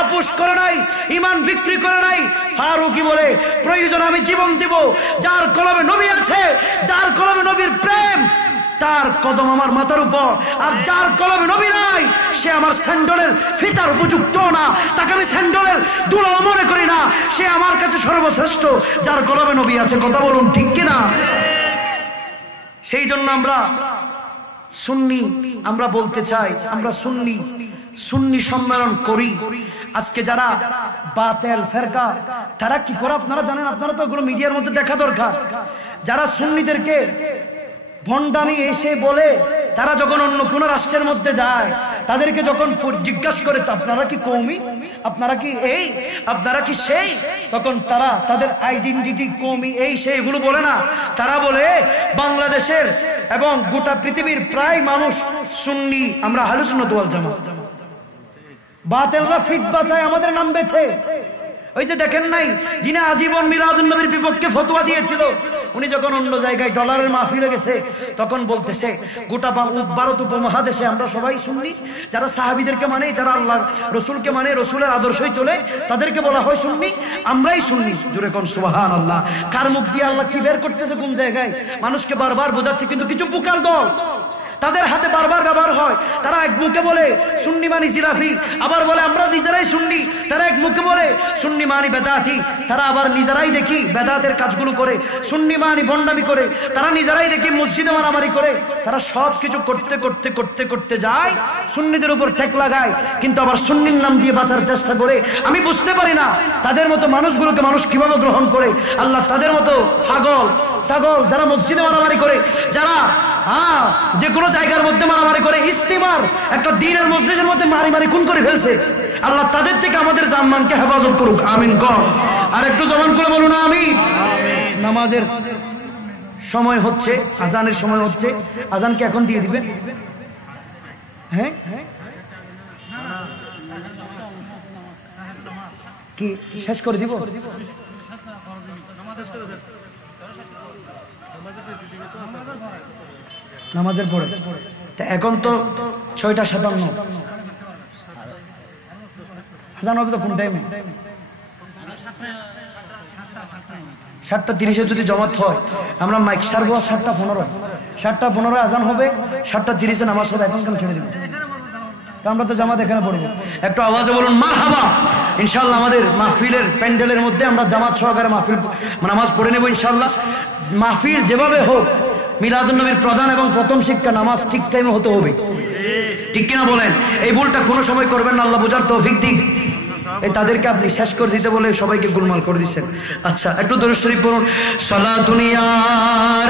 আপোষ করে নাই, ঈমান বিক্রি করে নাই। ফারুকী বলে প্রয়োজন আমি জীবন দিব, যার কলমে নবী আছে, যার কলমে নবীর প্রেম, তার কদম আমার মাথার উপর। আর যার কলমে নবী নাই, সে আমার স্যান্ডেলের ফিতার উপযুক্ত না, তাকে আমি স্যান্ডেলের দুলাও মনে করি না। সে আমার কাছে সর্বশ্রেষ্ঠ, যার কলমে নবী আছে। কথা বলুন ঠিক কিনা? সেই জন্য আমরা সুন্নি, আমরা বলতে চাই আমরা সুন্নি, সুন্নি সম্মেলন করি। আজকে যারা বাতিল ফেরকা, তারা কি করে আপনারা জানেন? আপনারা তো ওগুলো মিডিয়ার মধ্যে দেখা দরকার। যারা সুন্নিদেরকে ভণ্ডামি এসে বলে, তারা যখন অন্য কোন রাষ্ট্রের মধ্যে যায়, তাদেরকে যখন জিজ্ঞাসা করে আপনারা কি কওমি, আপনারা কি এই, আপনারা কি সেই, তখন তারা তাদের আইডেন্টিটি কওমি এই সেই এগুলো বলে না। তারা বলে বাংলাদেশের এবং গোটা পৃথিবীর প্রায় মানুষ সুন্নি, আমরা আহলে সুন্নাত ওয়াল জামাত। বাতিলরা ফিট বাঁচায় আমাদের নাম বেছে। ওই যে দেখেন নাই, যিনি আজীবন মিলাদুন নবীর বিপক্ষে ফতোয়া দিয়েছিল, উনি যখন অন্য জায়গায় ডলারের মাহফিলে গেছে, তখন বলতেছে গোটা ভারত উপমহাদেশে আমরা সবাই সুন্নি। যারা সাহাবীদেরকে মানে, যারা আল্লাহ রসুলকে মানে, রসুলের আদর্শই চলে, তাদেরকে বলা হয় সুন্নি, আমরাই সুন্নি। জোরে কোন সুবহানাল্লাহ। কার মুখ দিয়ে আল্লাহ কি বের করতেছে কোন জায়গায়, মানুষকে বারবার বোঝাচ্ছে। কিন্তু কিছু পুকার দল, তাদের হাতে বারবার ব্যবহার হয়। তারা এক মুখে বলে সুন্নি মানি জিলাফি, আবার বলে আমরা নিজেরাই সুন্নি। তারা এক মুখে বলে সুন্নি মানি বেদাতি, তারা আবার নিজেরাই দেখি বেদাতের কাজগুলো করে। সুন্নি মানি ভণ্ডামি করে, তারা নিজেরাই দেখি মসজিদে মারামারি করে। তারা সব কিছু করতে করতে করতে করতে যায়, সুন্নিদের উপর ঠেক লাগায়, কিন্তু আবার সুন্নির নাম দিয়ে বাঁচার চেষ্টা করে। আমি বুঝতে পারি না তাদের মতো মানুষগুলোকে মানুষ কিভাবে গ্রহণ করে। আল্লাহ তাদের মতো পাগল ছাগল যারা মসজিদে মারামারি করে, যারা যে কোনো জায়গার মধ্যে মারামারি করে, ইস্তিমার একটা দিনের মজলিসের মধ্যে মারি মারি খুন করে ফেলছে, আল্লাহ তাদের থেকে আমাদের জানমানকে হেফাজত করুক। আমিন কর। আর একটু জবান করে বলুন আমিন। নামাজের সময় হচ্ছে, আজানের সময় হচ্ছে। আজান কি এখন দিয়ে দিবে? হ্যাঁ, কি শেষ করে দিব? নামাজের পরে এখন তো 6:57। আজান হবে তো কোন টাইমে? 7:30 যদি জমাত হয়, আমরা মাইক সারবো 7:15। 7:15 আজান হবে, 7:30 নামাজ হবে। এখন কেন ছেড়ে দিব? আমরা তো জামাত এখানে পড়বো। একটু আওয়াজে বলুন মারহাবা। ইনশাআল্লাহ আমাদের মাহফিলের প্যান্ডেলের মধ্যে আমরা জামাত সহকারে মাহফিল নামাজ পড়ে নেব ইনশাআল্লাহ। মাহফিল যেভাবে হোক, মিলাদুন নবীর প্রধান এবং প্রথম শিক্ষা নামাজ ঠিক টাইমে হতে হবে। ঠিক কিনা বলেন? এই ভুলটা কোনো সময় করবেন না, আল্লাহ বোঝার তৌফিক দিক। এই তাদেরকে আপনি শেষ করে দিতে বলে সবাইকে গোলমাল করে দিচ্ছেন। আচ্ছা, একটু দরুদ শরীফ পড়ুন। সালাতুন ইয়া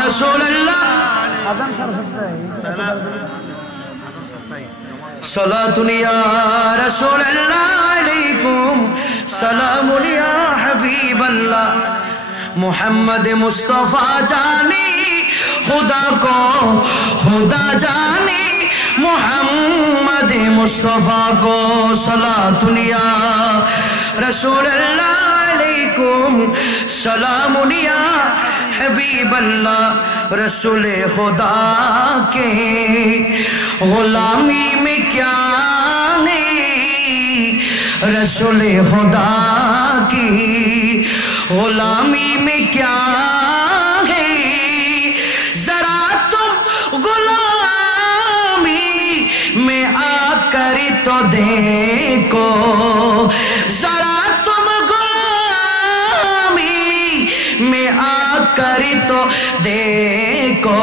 রাসূলুল্লাহ। আযান 7:30। সালাতুন ইয়া রাসূলুল্লাহ আলাইকুম সালামুন ইয়া হাবিবাল্লাহ মুহাম্মদ মুস্তাফা জানি खुदा को खुदा जाने मोहम्मद मुस्तफ़ा को सलातुन या रसूलल्लाह अलैकुम सलामुन या हबीबल्लाह। रसूल खुदा के गुलामी में क्या नहीं, रसूल खुदा की गुलामी में क्या तो देखो जरा तुम गुलामी में आकर तो देखो,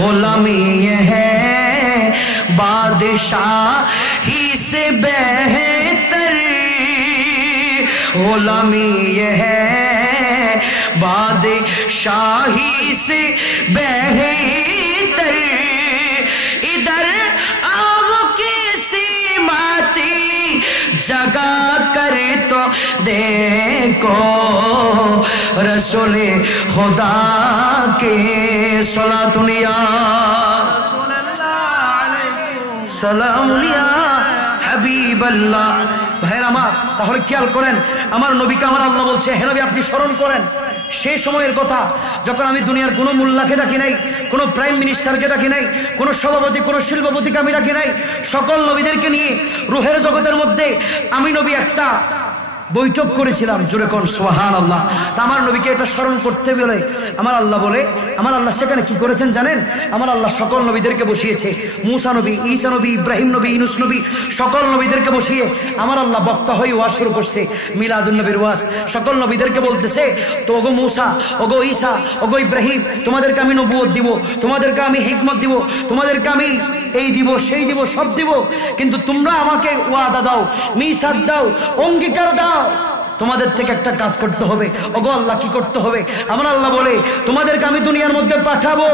गुलामी ये है बादशाही से बेहतर, गुलामी ये है बादशाही से बेहतर। इधर सीमा देखो रसूल खुदा के सलातुनिया সালামুলিয়া হাবিবাল্লাহ। ভাইরা আমার, তাহলে খেয়াল করেন, আমার নবীকে আমার আল্লাহ বলছে, হে নবী আপনি স্মরণ করেন সেই সময়ের কথা যখন আমি দুনিয়ার কোনো মোল্লাকে ডাকি নাই, কোনো প্রাইম মিনিস্টারকে ডাকি নাই, কোনো সভাপতি, কোনো শিল্পপতিকে আমি ডাকি নাই। সকল নবীদেরকে নিয়ে রুহের জগতের মধ্যে আমি নবী একটা বৈঠক করেছিলাম। জোরে কোন সুবহানাল্লাহ। তা আমার নবীকে এটা স্মরণ করতে বলে আমার আল্লাহ বলে, আমার আল্লাহ সেখানে কি করেছেন জানেন? আমার আল্লাহ সকল নবীদেরকে বসিয়েছে, মুসা নবী, ঈসা নবী, ইব্রাহিম নবী, ইউনূস নবী, সকল নবীদেরকে বসিয়ে আমার আল্লাহ বক্তা হয়ে ওয়াজ শুরু করছে, মিলাদুন নবীর ওয়াজ। সকল নবীদেরকে বলতেছে, তো ওগো মুসা, ওগো ঈসা, ওগো ইব্রাহিম, তোমাদেরকে আমি নবুয়ত দিব, তোমাদেরকে আমি হিকমত দিব, তোমাদেরকে আমি এই দিব, সেই দিব, সব দিব, কিন্তু তোমরা আমাকে ওয়াদা দাও, মিসাক দাও, অঙ্গীকার দাও, তোমাদের থেকে একটা কাজ করতে হবে। ওগো আল্লাহ, কি করতে হবে? আমার আল্লাহ বলে, তোমাদেরকে আমি দুনিয়ার মধ্যে পাঠাবো,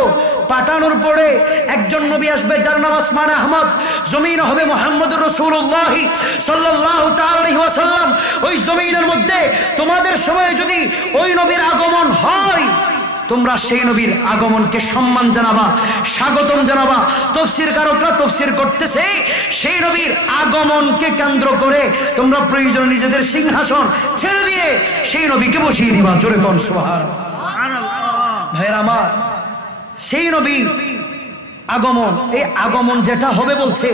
পাঠানোর পরে একজন নবী আসবে যার নাম ওসমান আহমদ, জমিন হবে মুহাম্মদুর রাসূলুল্লাহ সাল্লাল্লাহু তাআলা আলাইহি ওয়াসাল্লাম। ওই জমিনের মধ্যে তোমাদের সময় যদি ওই নবীর আগমন হয়, তোমরা সেই নবীর আগমনকে সম্মান জানাবা, স্বাগতম জানাবা। তাফসীরকারকরা তাফসীর করতেছে, সেই নবীর আগমনকে কেন্দ্র করে তোমরা প্রয়োজন নিজেদের সিংহাসন ছেড়ে দিয়ে সেই নবীকে বসিয়ে দিবা। জোরে কোন সুবহানাল্লাহ। ভাইরা আমার, সেই নবীর আগমন, এই আগমন যেটা হবে বলছে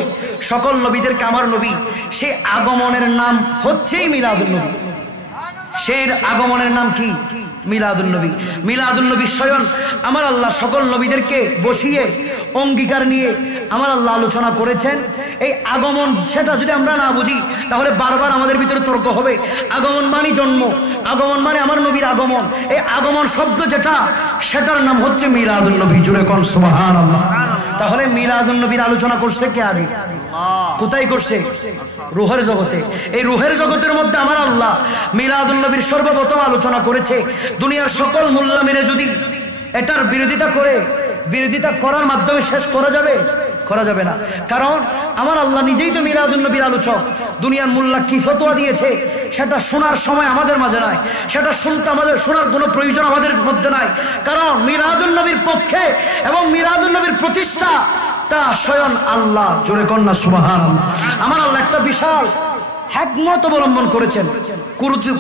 সকল নবীদেরকে আমার নবী, সেই আগমনের নাম হচ্ছেই মিলাদুন নবী। সেই আগমনের নাম কি? মিলাদুন নবী। মিলাদুন নবী স্বয়ং আমার আল্লাহ সকল নবীদেরকে বসিয়ে অঙ্গীকার নিয়ে আমার আল্লাহ আলোচনা করেছেন। এই আগমন সেটা যদি আমরা না বুঝি তাহলে বারবার আমাদের ভিতরে তর্ক হবে। আগমন মানে জন্ম, আগমন মানে আমার নবীর আগমন। এই আগমন শব্দ যেটা, সেটার নাম হচ্ছে মিলাদুন নবী। জুড়ে কোন সুবহানাল্লাহ। তাহলে মিলাদুন নবীর আলোচনা করছে কে আগে? কোথায় করছে? রুহের জগতে। এই রুহের জগতের মধ্যে আমার আল্লাহ মিলাদুন নবীর সর্বপ্রথম আলোচনা করেছে। দুনিয়ার সকল মোল্লা মিলে যদি এটার বিরোধিতা করার মাধ্যমে শেষ করা যাবে? করা যাবে না। কারণ আমার আল্লাহ নিজেই তো মিলাদুন নবীর আলোচক। দুনিয়ার মোল্লা কি ফতোয়া দিয়েছে সেটা শোনার সময় আমাদের মাঝে নাই, সেটা শুনতে আমাদের শোনার কোনো প্রয়োজন আমাদের মধ্যে নাই। কারণ মিলাদুন নবীর পক্ষে এবং মিলাদুন নবীর প্রতিষ্ঠা তা স্বয়ং আল্লাহ। জোরে কন্যা সুবহানাল্লাহ। আমার আল্লাহ একটা বিশাল হিকমত অবলম্বন করেছেন,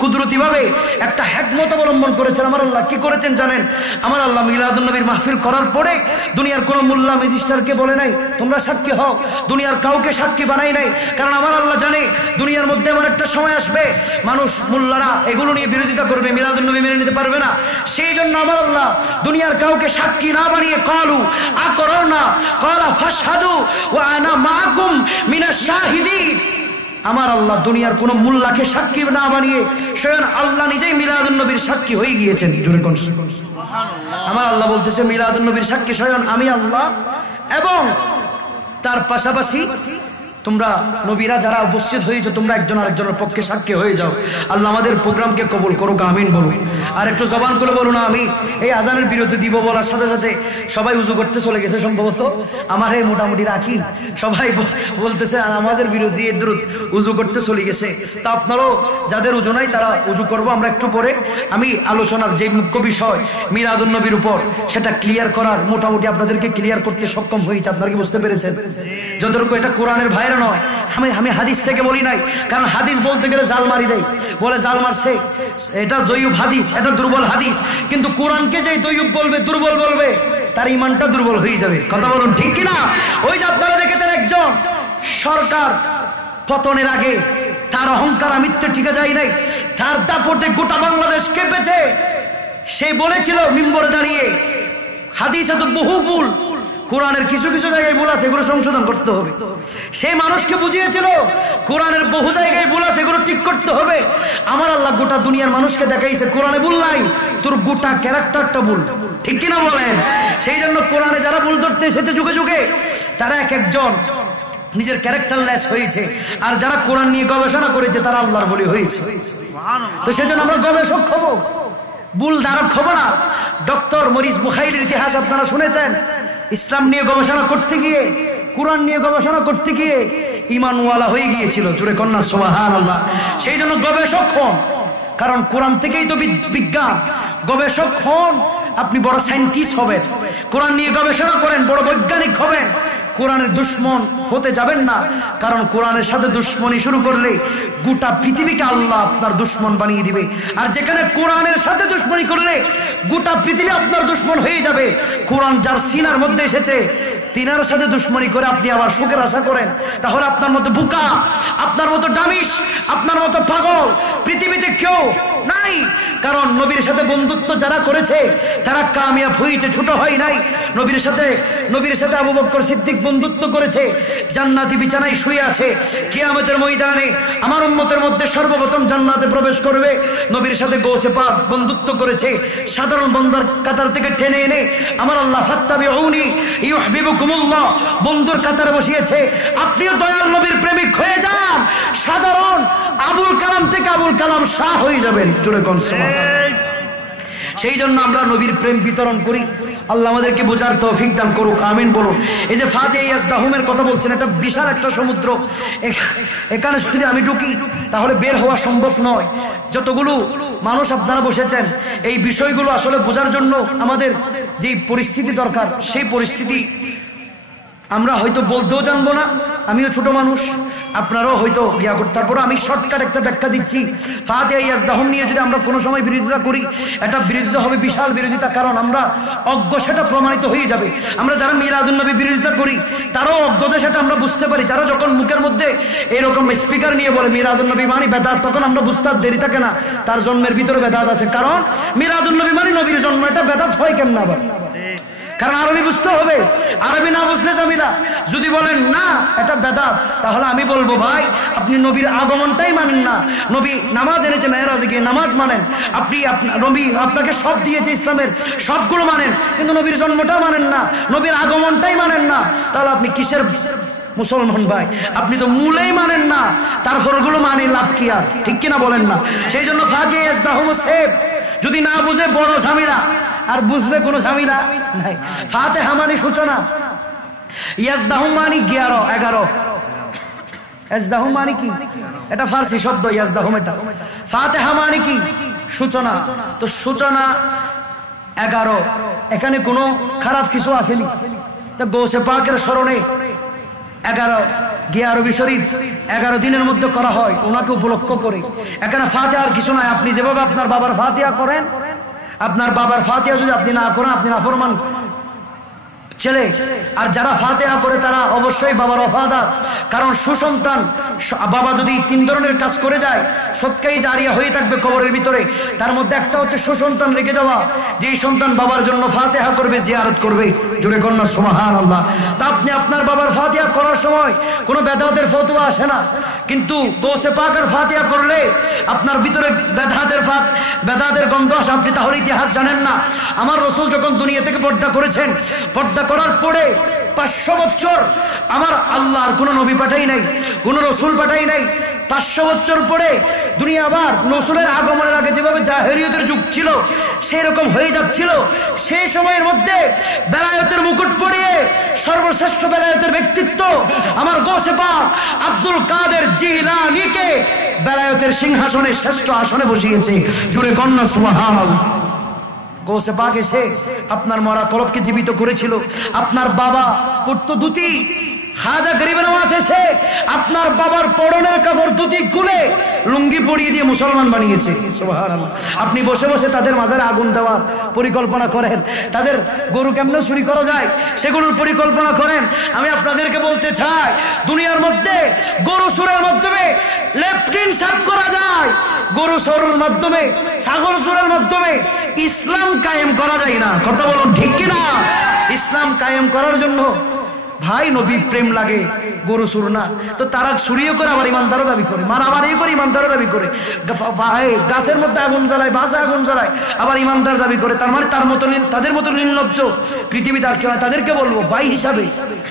কুদরতি ভাবে একটা হিকমত অবলম্বন করেছেন। আমার আল্লাহ কি করেছেন জানেন? আমার আল্লাহ মিলাদুন নবীর মাহফিল করার পরে দুনিয়ার কোন মোল্লা ম্যাজিস্ট্রেটকে বলে নাই তোমরা সাক্ষী হও, দুনিয়ার কাউকে সাক্ষী বানাই নাই। কারণ আমার আল্লাহ জানে দুনিয়ার মধ্যে এমন একটা সময় আসবে মানুষ, মোল্লারা এগুলো নিয়ে বিরোধিতা করবে, মিলাদুন নবী মেনে নিতে পারবে না। সেই জন্য আমার আল্লাহ দুনিয়ার কাউকে সাক্ষী না বানিয়ে ক্বালু আকরারনা ক্বালা ফাশহাদু ওয়া আনা মাআকুম মিনাশ শাহিদিন। আমার আল্লাহ দুনিয়ার কোন মোল্লাকে সাক্ষী না বানিয়ে স্বয়ং আল্লাহ নিজেই মিলাদুন নবীর সাক্ষী হয়ে গিয়েছেন। জোরে কোন সুবহানাল্লাহ। আমার আল্লাহ বলতেছে মিলাদুন নবীর সাক্ষী স্বয়ং আমি আল্লাহ, এবং তার পাশাপাশি তোমরা নবীরা যারা উপস্থিত হয়েছে তোমরা একজন আরেকজনের পক্ষে সাক্ষী হয়ে যাও। আল্লাহ আমাদের প্রোগ্রামকে কবুল করুক, আমিন বলুন। আর একটু জবান করে বলুন আমি। এই আজানের বিরতি দিব বলার সাথে সাথে সবাই উজু করতে চলে গেছে সম্ভবত। আমার এই মোটামুটি রাখি সবাই বলতেছে নামাজের বিরতি দ্রুত উজু করতে চলে গেছে। তা আপনারাও যাদের উজু নাই তারা উজু করবো আমরা একটু পরে। আমি আলোচনার যে মুখ্য বিষয় মিলাদুন নবীর উপর সেটা ক্লিয়ার করার মোটামুটি আপনাদেরকে ক্লিয়ার করতে সক্ষম হয়েছে। আপনারা কি বুঝতে পেরেছেন? যতটুকু এটা কোরআনের ভাইরা নয়, আমি হাদিস থেকে বলি নাই। কারণ হাদিস বলতে গেলে জাল মারি দেয়, বলে জাল মারছে, এটা দয়ুব হাদিস, এটা দুর্বল হাদিস। কিন্তু কোরআনকে যে দয়ুব বলবে, দুর্বল বলবে, তার ইমানটা দুর্বল হয়ে যাবে। কথা বলুন ঠিক কিনা? ওই যে আপনারা দেখেছেন একজন সরকার পতনের আগে তার অহংকার আমিত্বে টিকে যায় নাই, তার দাপটে গোটা বাংলাদেশ কেঁপেছে। সে বলেছিল মিম্বরে দাঁড়িয়ে, হাদিসে তো বহু ভুল, কোরআনের কিছু কিছু জায়গায় ভুল আছে, এগুলো সংশোধন করতে হবে। সেই মানুষকে বুঝিয়েছিল কোরআনের বহু জায়গায় ভুল আছে, এগুলো ঠিক করতে হবে। আমার আল্লাহ গোটা দুনিয়ার মানুষকে দেখাইছে কোরআনে ভুল নাই, তোর গোটা ক্যারেক্টারটা ভুল। ঠিক কিনা বলেন? সেই জন্য কোরআনে যারা ভুল ধরতে এসেছে যুগে যুগে, তারা এক একজন নিজের ক্যারেক্টারলেস হয়েছে, আর যারা কোরআন নিয়ে গবেষণা করেছে তারা আল্লাহর বলি হয়েছে। তো সেজন্য আমরা গবেষক হব, ভুল ধারক হব না। ডক্টর মরিস বুখাইলির ইতিহাস আপনারা শুনেছেন। ইসলাম নিয়ে গবেষণা করতে গিয়ে, কোরআন নিয়ে গবেষণা করতে গিয়ে ইমানওয়ালা হয়ে গিয়েছিল। জোরে কন্যা সুবহানাল্লাহ। সেই জন্য গবেষক হন, কারণ কোরআন থেকেই তো বিজ্ঞান। গবেষক হন, আপনি বড় সায়েন্টিস্ট হবেন, কোরআন নিয়ে গবেষণা করেন, বড় বৈজ্ঞানিক হবেন। কোরআনের দুশ্মন হতে যাবেন না, কারণ কোরআনের সাথে দুশ্মনী শুরু করলে গোটা পৃথিবীকে আল্লাহ আপনার দুশ্মন বানিয়ে দিবে। আর যেখানে কোরআনের সাথে দুশ্মনী করলে গোটা পৃথিবী আপনার দুশ্মন হয়ে যাবে। কোরআন যার সিনার মধ্যে এসেছে তিনার সাথে দুশ্মনী করে আপনি আবার সুখের আশা করেন, তাহলে আপনার মতো বোকা, আপনার মতো ডামিস, আপনার মতো পাগল পৃথিবীতে কেউ নাই। কারণ নবীর সাথে বন্ধুত্ব যারা করেছে তারা কামিয়াব হয়েছে, ছোট হয় নাই। নবীর সাথে আবু বকর সিদ্দিক বন্ধুত্ব করেছে, জান্নাতি বিছানায় শুয়ে আছে। কিয়ামতের ময়দানে আমার উম্মতের মধ্যে সর্বপ্রথম জান্নাতে প্রবেশ করবে। নবীর সাথে গৌসে পাক বন্ধুত্ব করেছে, সাধারণ বন্দার কাতার থেকে টেনে এনে আমার আল্লাহ ফাত্তাবিউনি ইউহিব্বুকুমুল্লাহ বন্ধুর কাতারে বসিয়েছে। আপনিও দয়াল নবীর প্রেমিক হয়ে যান, সাধারণ আবুল কালাম থেকে আবুল কালাম শাহ হয়ে যাবেন। জোরে কোন সুবহানাল্লাহ। সেই জন্য আমরা নবীর প্রেম বিতরণ করি। আল্লাহ আমাদেরকে বোঝার তৌফিক দান করুক, আমিন বলুন। এই যে ফাতিহা ইয়াজদাহুমের কথা বলছেন, এটা বিশাল একটা সমুদ্র। এখানে যদি আমি ঢুকি তাহলে বের হওয়া সম্ভব নয়। যতগুলো মানুষ আপনারা বসেছেন, এই বিষয়গুলো আসলে বোঝার জন্য আমাদের যে পরিস্থিতি দরকার, সেই পরিস্থিতি আমরা হয়তো বলতেও জানবো না। আমিও ছোট মানুষ, আপনারাও হয়তো ইয়া করতে। তারপরে আমি শর্টকাট একটা ব্যাখ্যা দিচ্ছি। ফাতিহা ইয়াজদাহুম নিয়ে যদি আমরা কোনো সময় বিরোধিতা করি, এটা বিরোধিতা হবে বিশাল বিরোধিতা, কারণ আমরা অজ্ঞ, সেটা প্রমাণিত হয়ে যাবে। আমরা যারা মিলাদুন নবী বিরোধিতা করি তারাও অজ্ঞতা, সেটা আমরা বুঝতে পারি। যারা যখন মুখের মধ্যে এরকম স্পিকার নিয়ে বলে মিলাদুন নবী মানে বেদাত, তখন আমরা বুঝতে আর দেরি থাকে না তার জন্মের ভিতরে বেদাত আছে। কারণ মিলাদুন নবী মানে নবীর জন্ম, এটা বেদাত হয় কেমন আবার? কারণ আরবি বুঝতে হবে, আরবি না বুঝলে জামিলা। যদি বলেন না এটা বেদাত, তাহলে আমি বলবো ভাই আপনি নবীর আগমনটাই মানেন না। নবী নামাজ এনেছে, মেরাজে গিয়ে নামাজ মানেন আপনি, নবী আপনাকে সব দিয়েছে, ইসলামের সবগুলো মানেন, কিন্তু নবীর জন্মটা মানেন না, নবীর আগমনটাই মানেন না। তাহলে আপনি কিসের মুসলমান ভাই? আপনি তো মূলেই মানেন না, তারপরগুলো মানে লাভ কি আর? ঠিক কিনা বলেন না? সেই জন্য ফাতিহা ইয়াজদাহুম সেফ। যদি না বুঝে বড় ঝামেলা, আর বুঝলে কোনো ঝামেলা নাই। ফাতিহা মানে সূচনা, ইয়াজদাহুম মানে 11। ইয়াজদাহুম মানে কি? এটা ফারসি শব্দ ইয়াজদাহুম, এটা ফাতিহা মানে কি? সূচনা। তো সূচনা 11, এখানে কোনো খারাপ কিছু আসেনি। তো গৌসে পাকের স্মরণে 11 গিয়ে আরবি শরীফ 11 দিনের মধ্যে করা হয় ওনাকে উপলক্ষ করে। এখানে ফাতিহার কিছু নাই। আপনি যেভাবে আপনার বাবার ফাতিহা করেন, আপনার বাবার ফাতিহা যদি আপনি না করেন, আপনি নাফরমান ছেলে। আর যারা ফাতিহা করে তারা অবশ্যই বাবার ওয়াফাদার। কারণ সুসন্তান, বাবা যদি 3 ধরনের কাজ করে যায়, সৎকাই জারিয়া হয়ে থাকবে কবরের ভিতরে। তার মধ্যে একটা হচ্ছে সুসন্তান রেখে যাওয়া, যেই সন্তান বাবার জন্য ফাতিহা করবে, জিয়ারত করবে। জোরে কন্যা সুবহানাল্লাহ। তা আপনি আপনার বাবার ফাতিহা করার সময় কোনো বেদাতের ফতোয়া আসে না, কিন্তু গৌসে পাকের ফাতিহা করলে আপনার ভিতরে বেদাতের গন্ধ আসে। আপনি তাহলে ইতিহাস জানেন না। আমার রাসূল যখন দুনিয়া থেকে পর্দা করেছেন, পর্দা করার পরে 500 বছর আমার আল্লাহর কোনো নবী পাঠাই নাই, কোনো রসুল পাঠাই নাই। 500 বছর পরে দুনিয়া আবার রসুলের আগমনের আগে যেভাবে জাহেলিয়তের যুগ ছিল সেই রকম হয়ে যাচ্ছিল। সেই সময়ের মধ্যে বেলায়েতের মুকুট পরিয়ে সর্বশ্রেষ্ঠ বেলায়েতের ব্যক্তিত্ব আমার গৌসে পাক আব্দুল কাদের জিলানীকে বেলায়েতের সিংহাসনে শ্রেষ্ঠ আসনে বসিয়েছে। জুড়ে কন্যা সুবহানাল্লাহ। গৌসে পাক এসে আপনার মরা কলবকে জীবিত করেছিল। আপনার বাবা পড়তো ধুতি, খাজা গরিব নওয়াজ এসে আপনার বাবার পরনের কাপড় ধুতি খুলে লুঙ্গি পরিয়ে দিয়ে মুসলমান বানিয়েছে। সুবহানাল্লাহ। আপনি বসে বসে তাদের মাজারে আগুন দেওয়ার পরিকল্পনা করেন, তাদের গরু কেমনে চুরি করা যায় সেগুলোর পরিকল্পনা করেন। আমি আপনাদেরকে বলতে চাই, দুনিয়ার মধ্যে গরু চুরের মাধ্যমে লেফটিন সাফ করা যায়, গরু চোরের মাধ্যমে, ছাগল চোরের মাধ্যমে ইসলাম কায়েম করা যায় না। কথা বলুন ঠিক কিনা? ইসলাম কায়েম করার জন্য ভাই নবীর প্রেম লাগে, গরু চুর না। তো তারা চুরিও করে আবার ইমানদারও দাবি করে, মারামারিও করে ইমানদারও দাবি করে, গাছের মধ্যে আগুন জ্বালায়, বাসে আগুন জ্বালায়, আবার ইমানদার দাবি করে। তার মানে তাদের মতো নির্লজ্জ পৃথিবীতে আর কেউ নয়। তাদেরকে বলবো ভাই হিসাবে,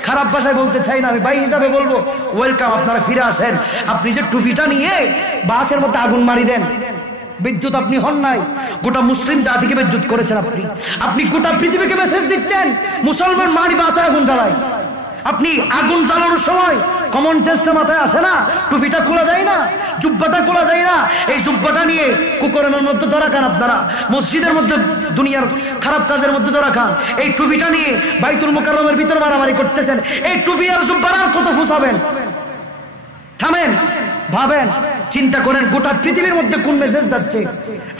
খারাপ ভাষায় বলতে চাই না, আমি ভাই হিসাবে বলবো ওয়েলকাম, আপনারা ফিরে আসেন। আপনি যে টুপিটা নিয়ে বাসের মধ্যে আগুন মারি দেন, বিদ্যুৎ আপনি হন নাই, গোটা মুসলিম জাতিকে বিদ্যুৎ করেছেন। আপনি গোটা পৃথিবীকে মেসেজ দিচ্ছেন মুসলমান মারি বাসে আগুন জ্বালায়। আপনি আগুন জ্বালানোর সময় কমন সেন্সটা মাথায় আসে না? টুপিটা খোলা যায় না, জুব্বাটা খোলা যায় না, এই জুব্বাটা নিয়ে কুকুরের মধ্যে ধরা খান আপনারা, মসজিদের মধ্যে দুনিয়ার খারাপ কাজের মধ্যে ধরা খান। এই টুপিটা নিয়ে বাইতুল মুকাররমের ভিতর মারামারি করতেছেন। এই টুপি আর জুব্বার আর কত ফুসাবেন? থামেন, ভাবেন, চিন্তা করেন গোটা পৃথিবীর মধ্যে কোন মেসেজ যাচ্ছে।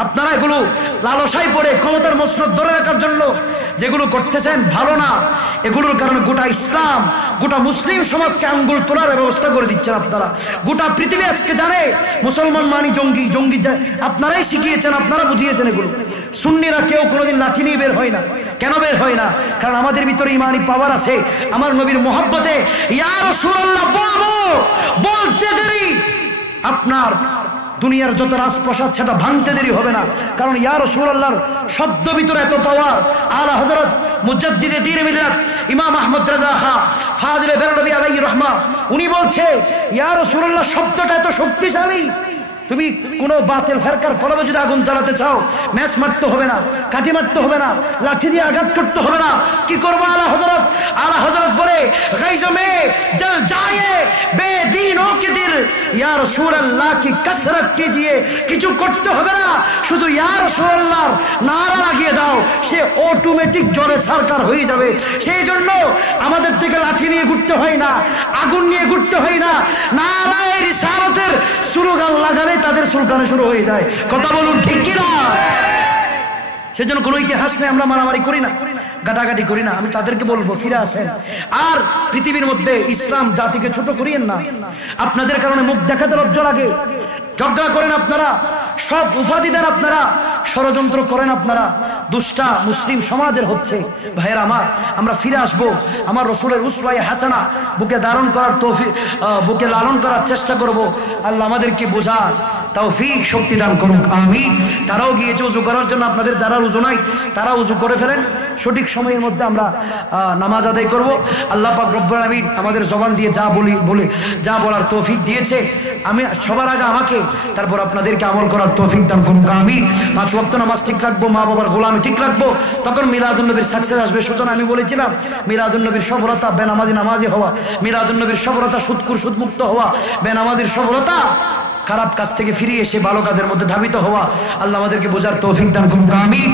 আপনারা এগুলো লালসায় পড়ে ক্ষমতার মসনদ ধরে রাখার জন্য যেগুলো করতেছেন ভালো না। এগুলোর কারণে গোটা ইসলাম, গোটা মুসলিম সমাজকে আঙ্গুল তোলার ব্যবস্থা করে দিচ্ছেন আপনারা। গোটা পৃথিবী আজকে জানে মুসলমান মানি জঙ্গি, জঙ্গি আপনারাই শিখিয়েছেন, আপনারা বুঝিয়েছেন এগুলো। সুন্নিরা কেউ কোনোদিন লাঠি নিয়ে বের হয় না। কেন বের হয় না? কারণ আমাদের ভিতরে ইমানি পাওয়ার আছে। আমার নবীর মোহাব্বতে ইয়া রাসূলুল্লাহ বলবো, বলতে দেরি আপনার দুনিয়ার যত রাজপ্রাসাদ সেটা ভাঙতে দেরি হবে না। কারণ ইয়া রাসূলুল্লাহর শব্দ ভিতরে এত পাওয়ার। আলা হযরত মুজাদ্দিদে দ্বীন মিল্লাত ইমাম আহমদ রাজা খাঁ ফাজিলে বেরলভী আলাইহির রাহমা, উনি বলছে ইয়া রাসূলুল্লাহ শব্দটা এত শক্তিশালী, তুমি কোনো বাতিল ফেরকার কলবে যদি আগুন জ্বালাতে চাও, ম্যাচ মারতে হবে না, কাঠি মারতে হবে না, লাঠি দিয়ে আঘাত করতে হবে না। কি করবো? আলা হযরত বলে গাইজো মে জল জায়ে বেদীনों के दिल या रसूल अल्लाह की कसरत कीजिए। কিছু করতে হবে না, শুধু ইয়া রাসূলুল্লাহর নারা লাগিয়ে দাও, সে অটোমেটিক জ্বরে সরকার হয়ে যাবে। সেই জন্য আমাদের থেকে লাঠি নিয়ে ঘুরতে হয় না, আগুন নিয়ে ঘুরতে হয় না, নারায়ে রিসালাতের স্লোগান লাগালে তাদের সুলকানে শুরু হয়ে যায়। কথা বলুন ঠিক কি না? সেজন্য কোনো ইতিহাস নেই, আমরা মারামারি করি না, গাটাগাটি করি না। আমি তাদেরকে বলবো ফিরে আসেন। আর পৃথিবীর মধ্যে ইসলাম জাতিকে ছোট করিয়েন না। আপনাদের কারণে মুখ দেখাতে লজ্জা লাগে, ঝগড়া করেন আপনারা, সব উপাধি দেন আপনারা, ষড়যন্ত্র করেন আপনারা, দুষ্টা মুসলিম সমাজের হচ্ছে। ভাইয়ের আমার, আমরা ফিরে আসবো আমার রসুলের উসওয়ায়ে হাসানা বুকে ধারণ করার তৌফিক, বুকে লালন করার চেষ্টা করব। আল্লাহ আমাদেরকে বোঝার তৌফিক শক্তি দান করুক, আমিন। তারাও গিয়েছে উজু করার জন্য, আপনাদের যারা উজু নাই তারা উজু করে ফেলেন। সঠিক সময়ের মধ্যে আমরা নামাজ আদায় করব। আল্লাহ পাক রব্বুল আলামিন আমাদের জবান দিয়ে যা বলে যা বলার তৌফিক দিয়েছে, আমি সবার আগে আমাকে, তারপর আপনাদেরকে আমল করার তৌফিক দান করুন, আমিন। 5 ওয়াক্ত নামাজ ঠিক রাখবো, মা বাবার গোলামি ঠিক রাখবো, তখন মিলাদুন নবীর সাকসেস আসবে। সূচনা আমি বলেছিলাম মিলাদুন নবীর সফলতা বেনামাজি নামাজি হওয়া, মিলাদুন নবীর সফলতা সুদকুর সুদমুক্ত হওয়া, বেনামাজির সফলতা খারাপ কাজ থেকে ফিরে এসে ভালো কাজের মধ্যে ধাবিত হওয়া। আল্লাহ আমাদেরকে বোঝার তৌফিক দান করুন, আমিন।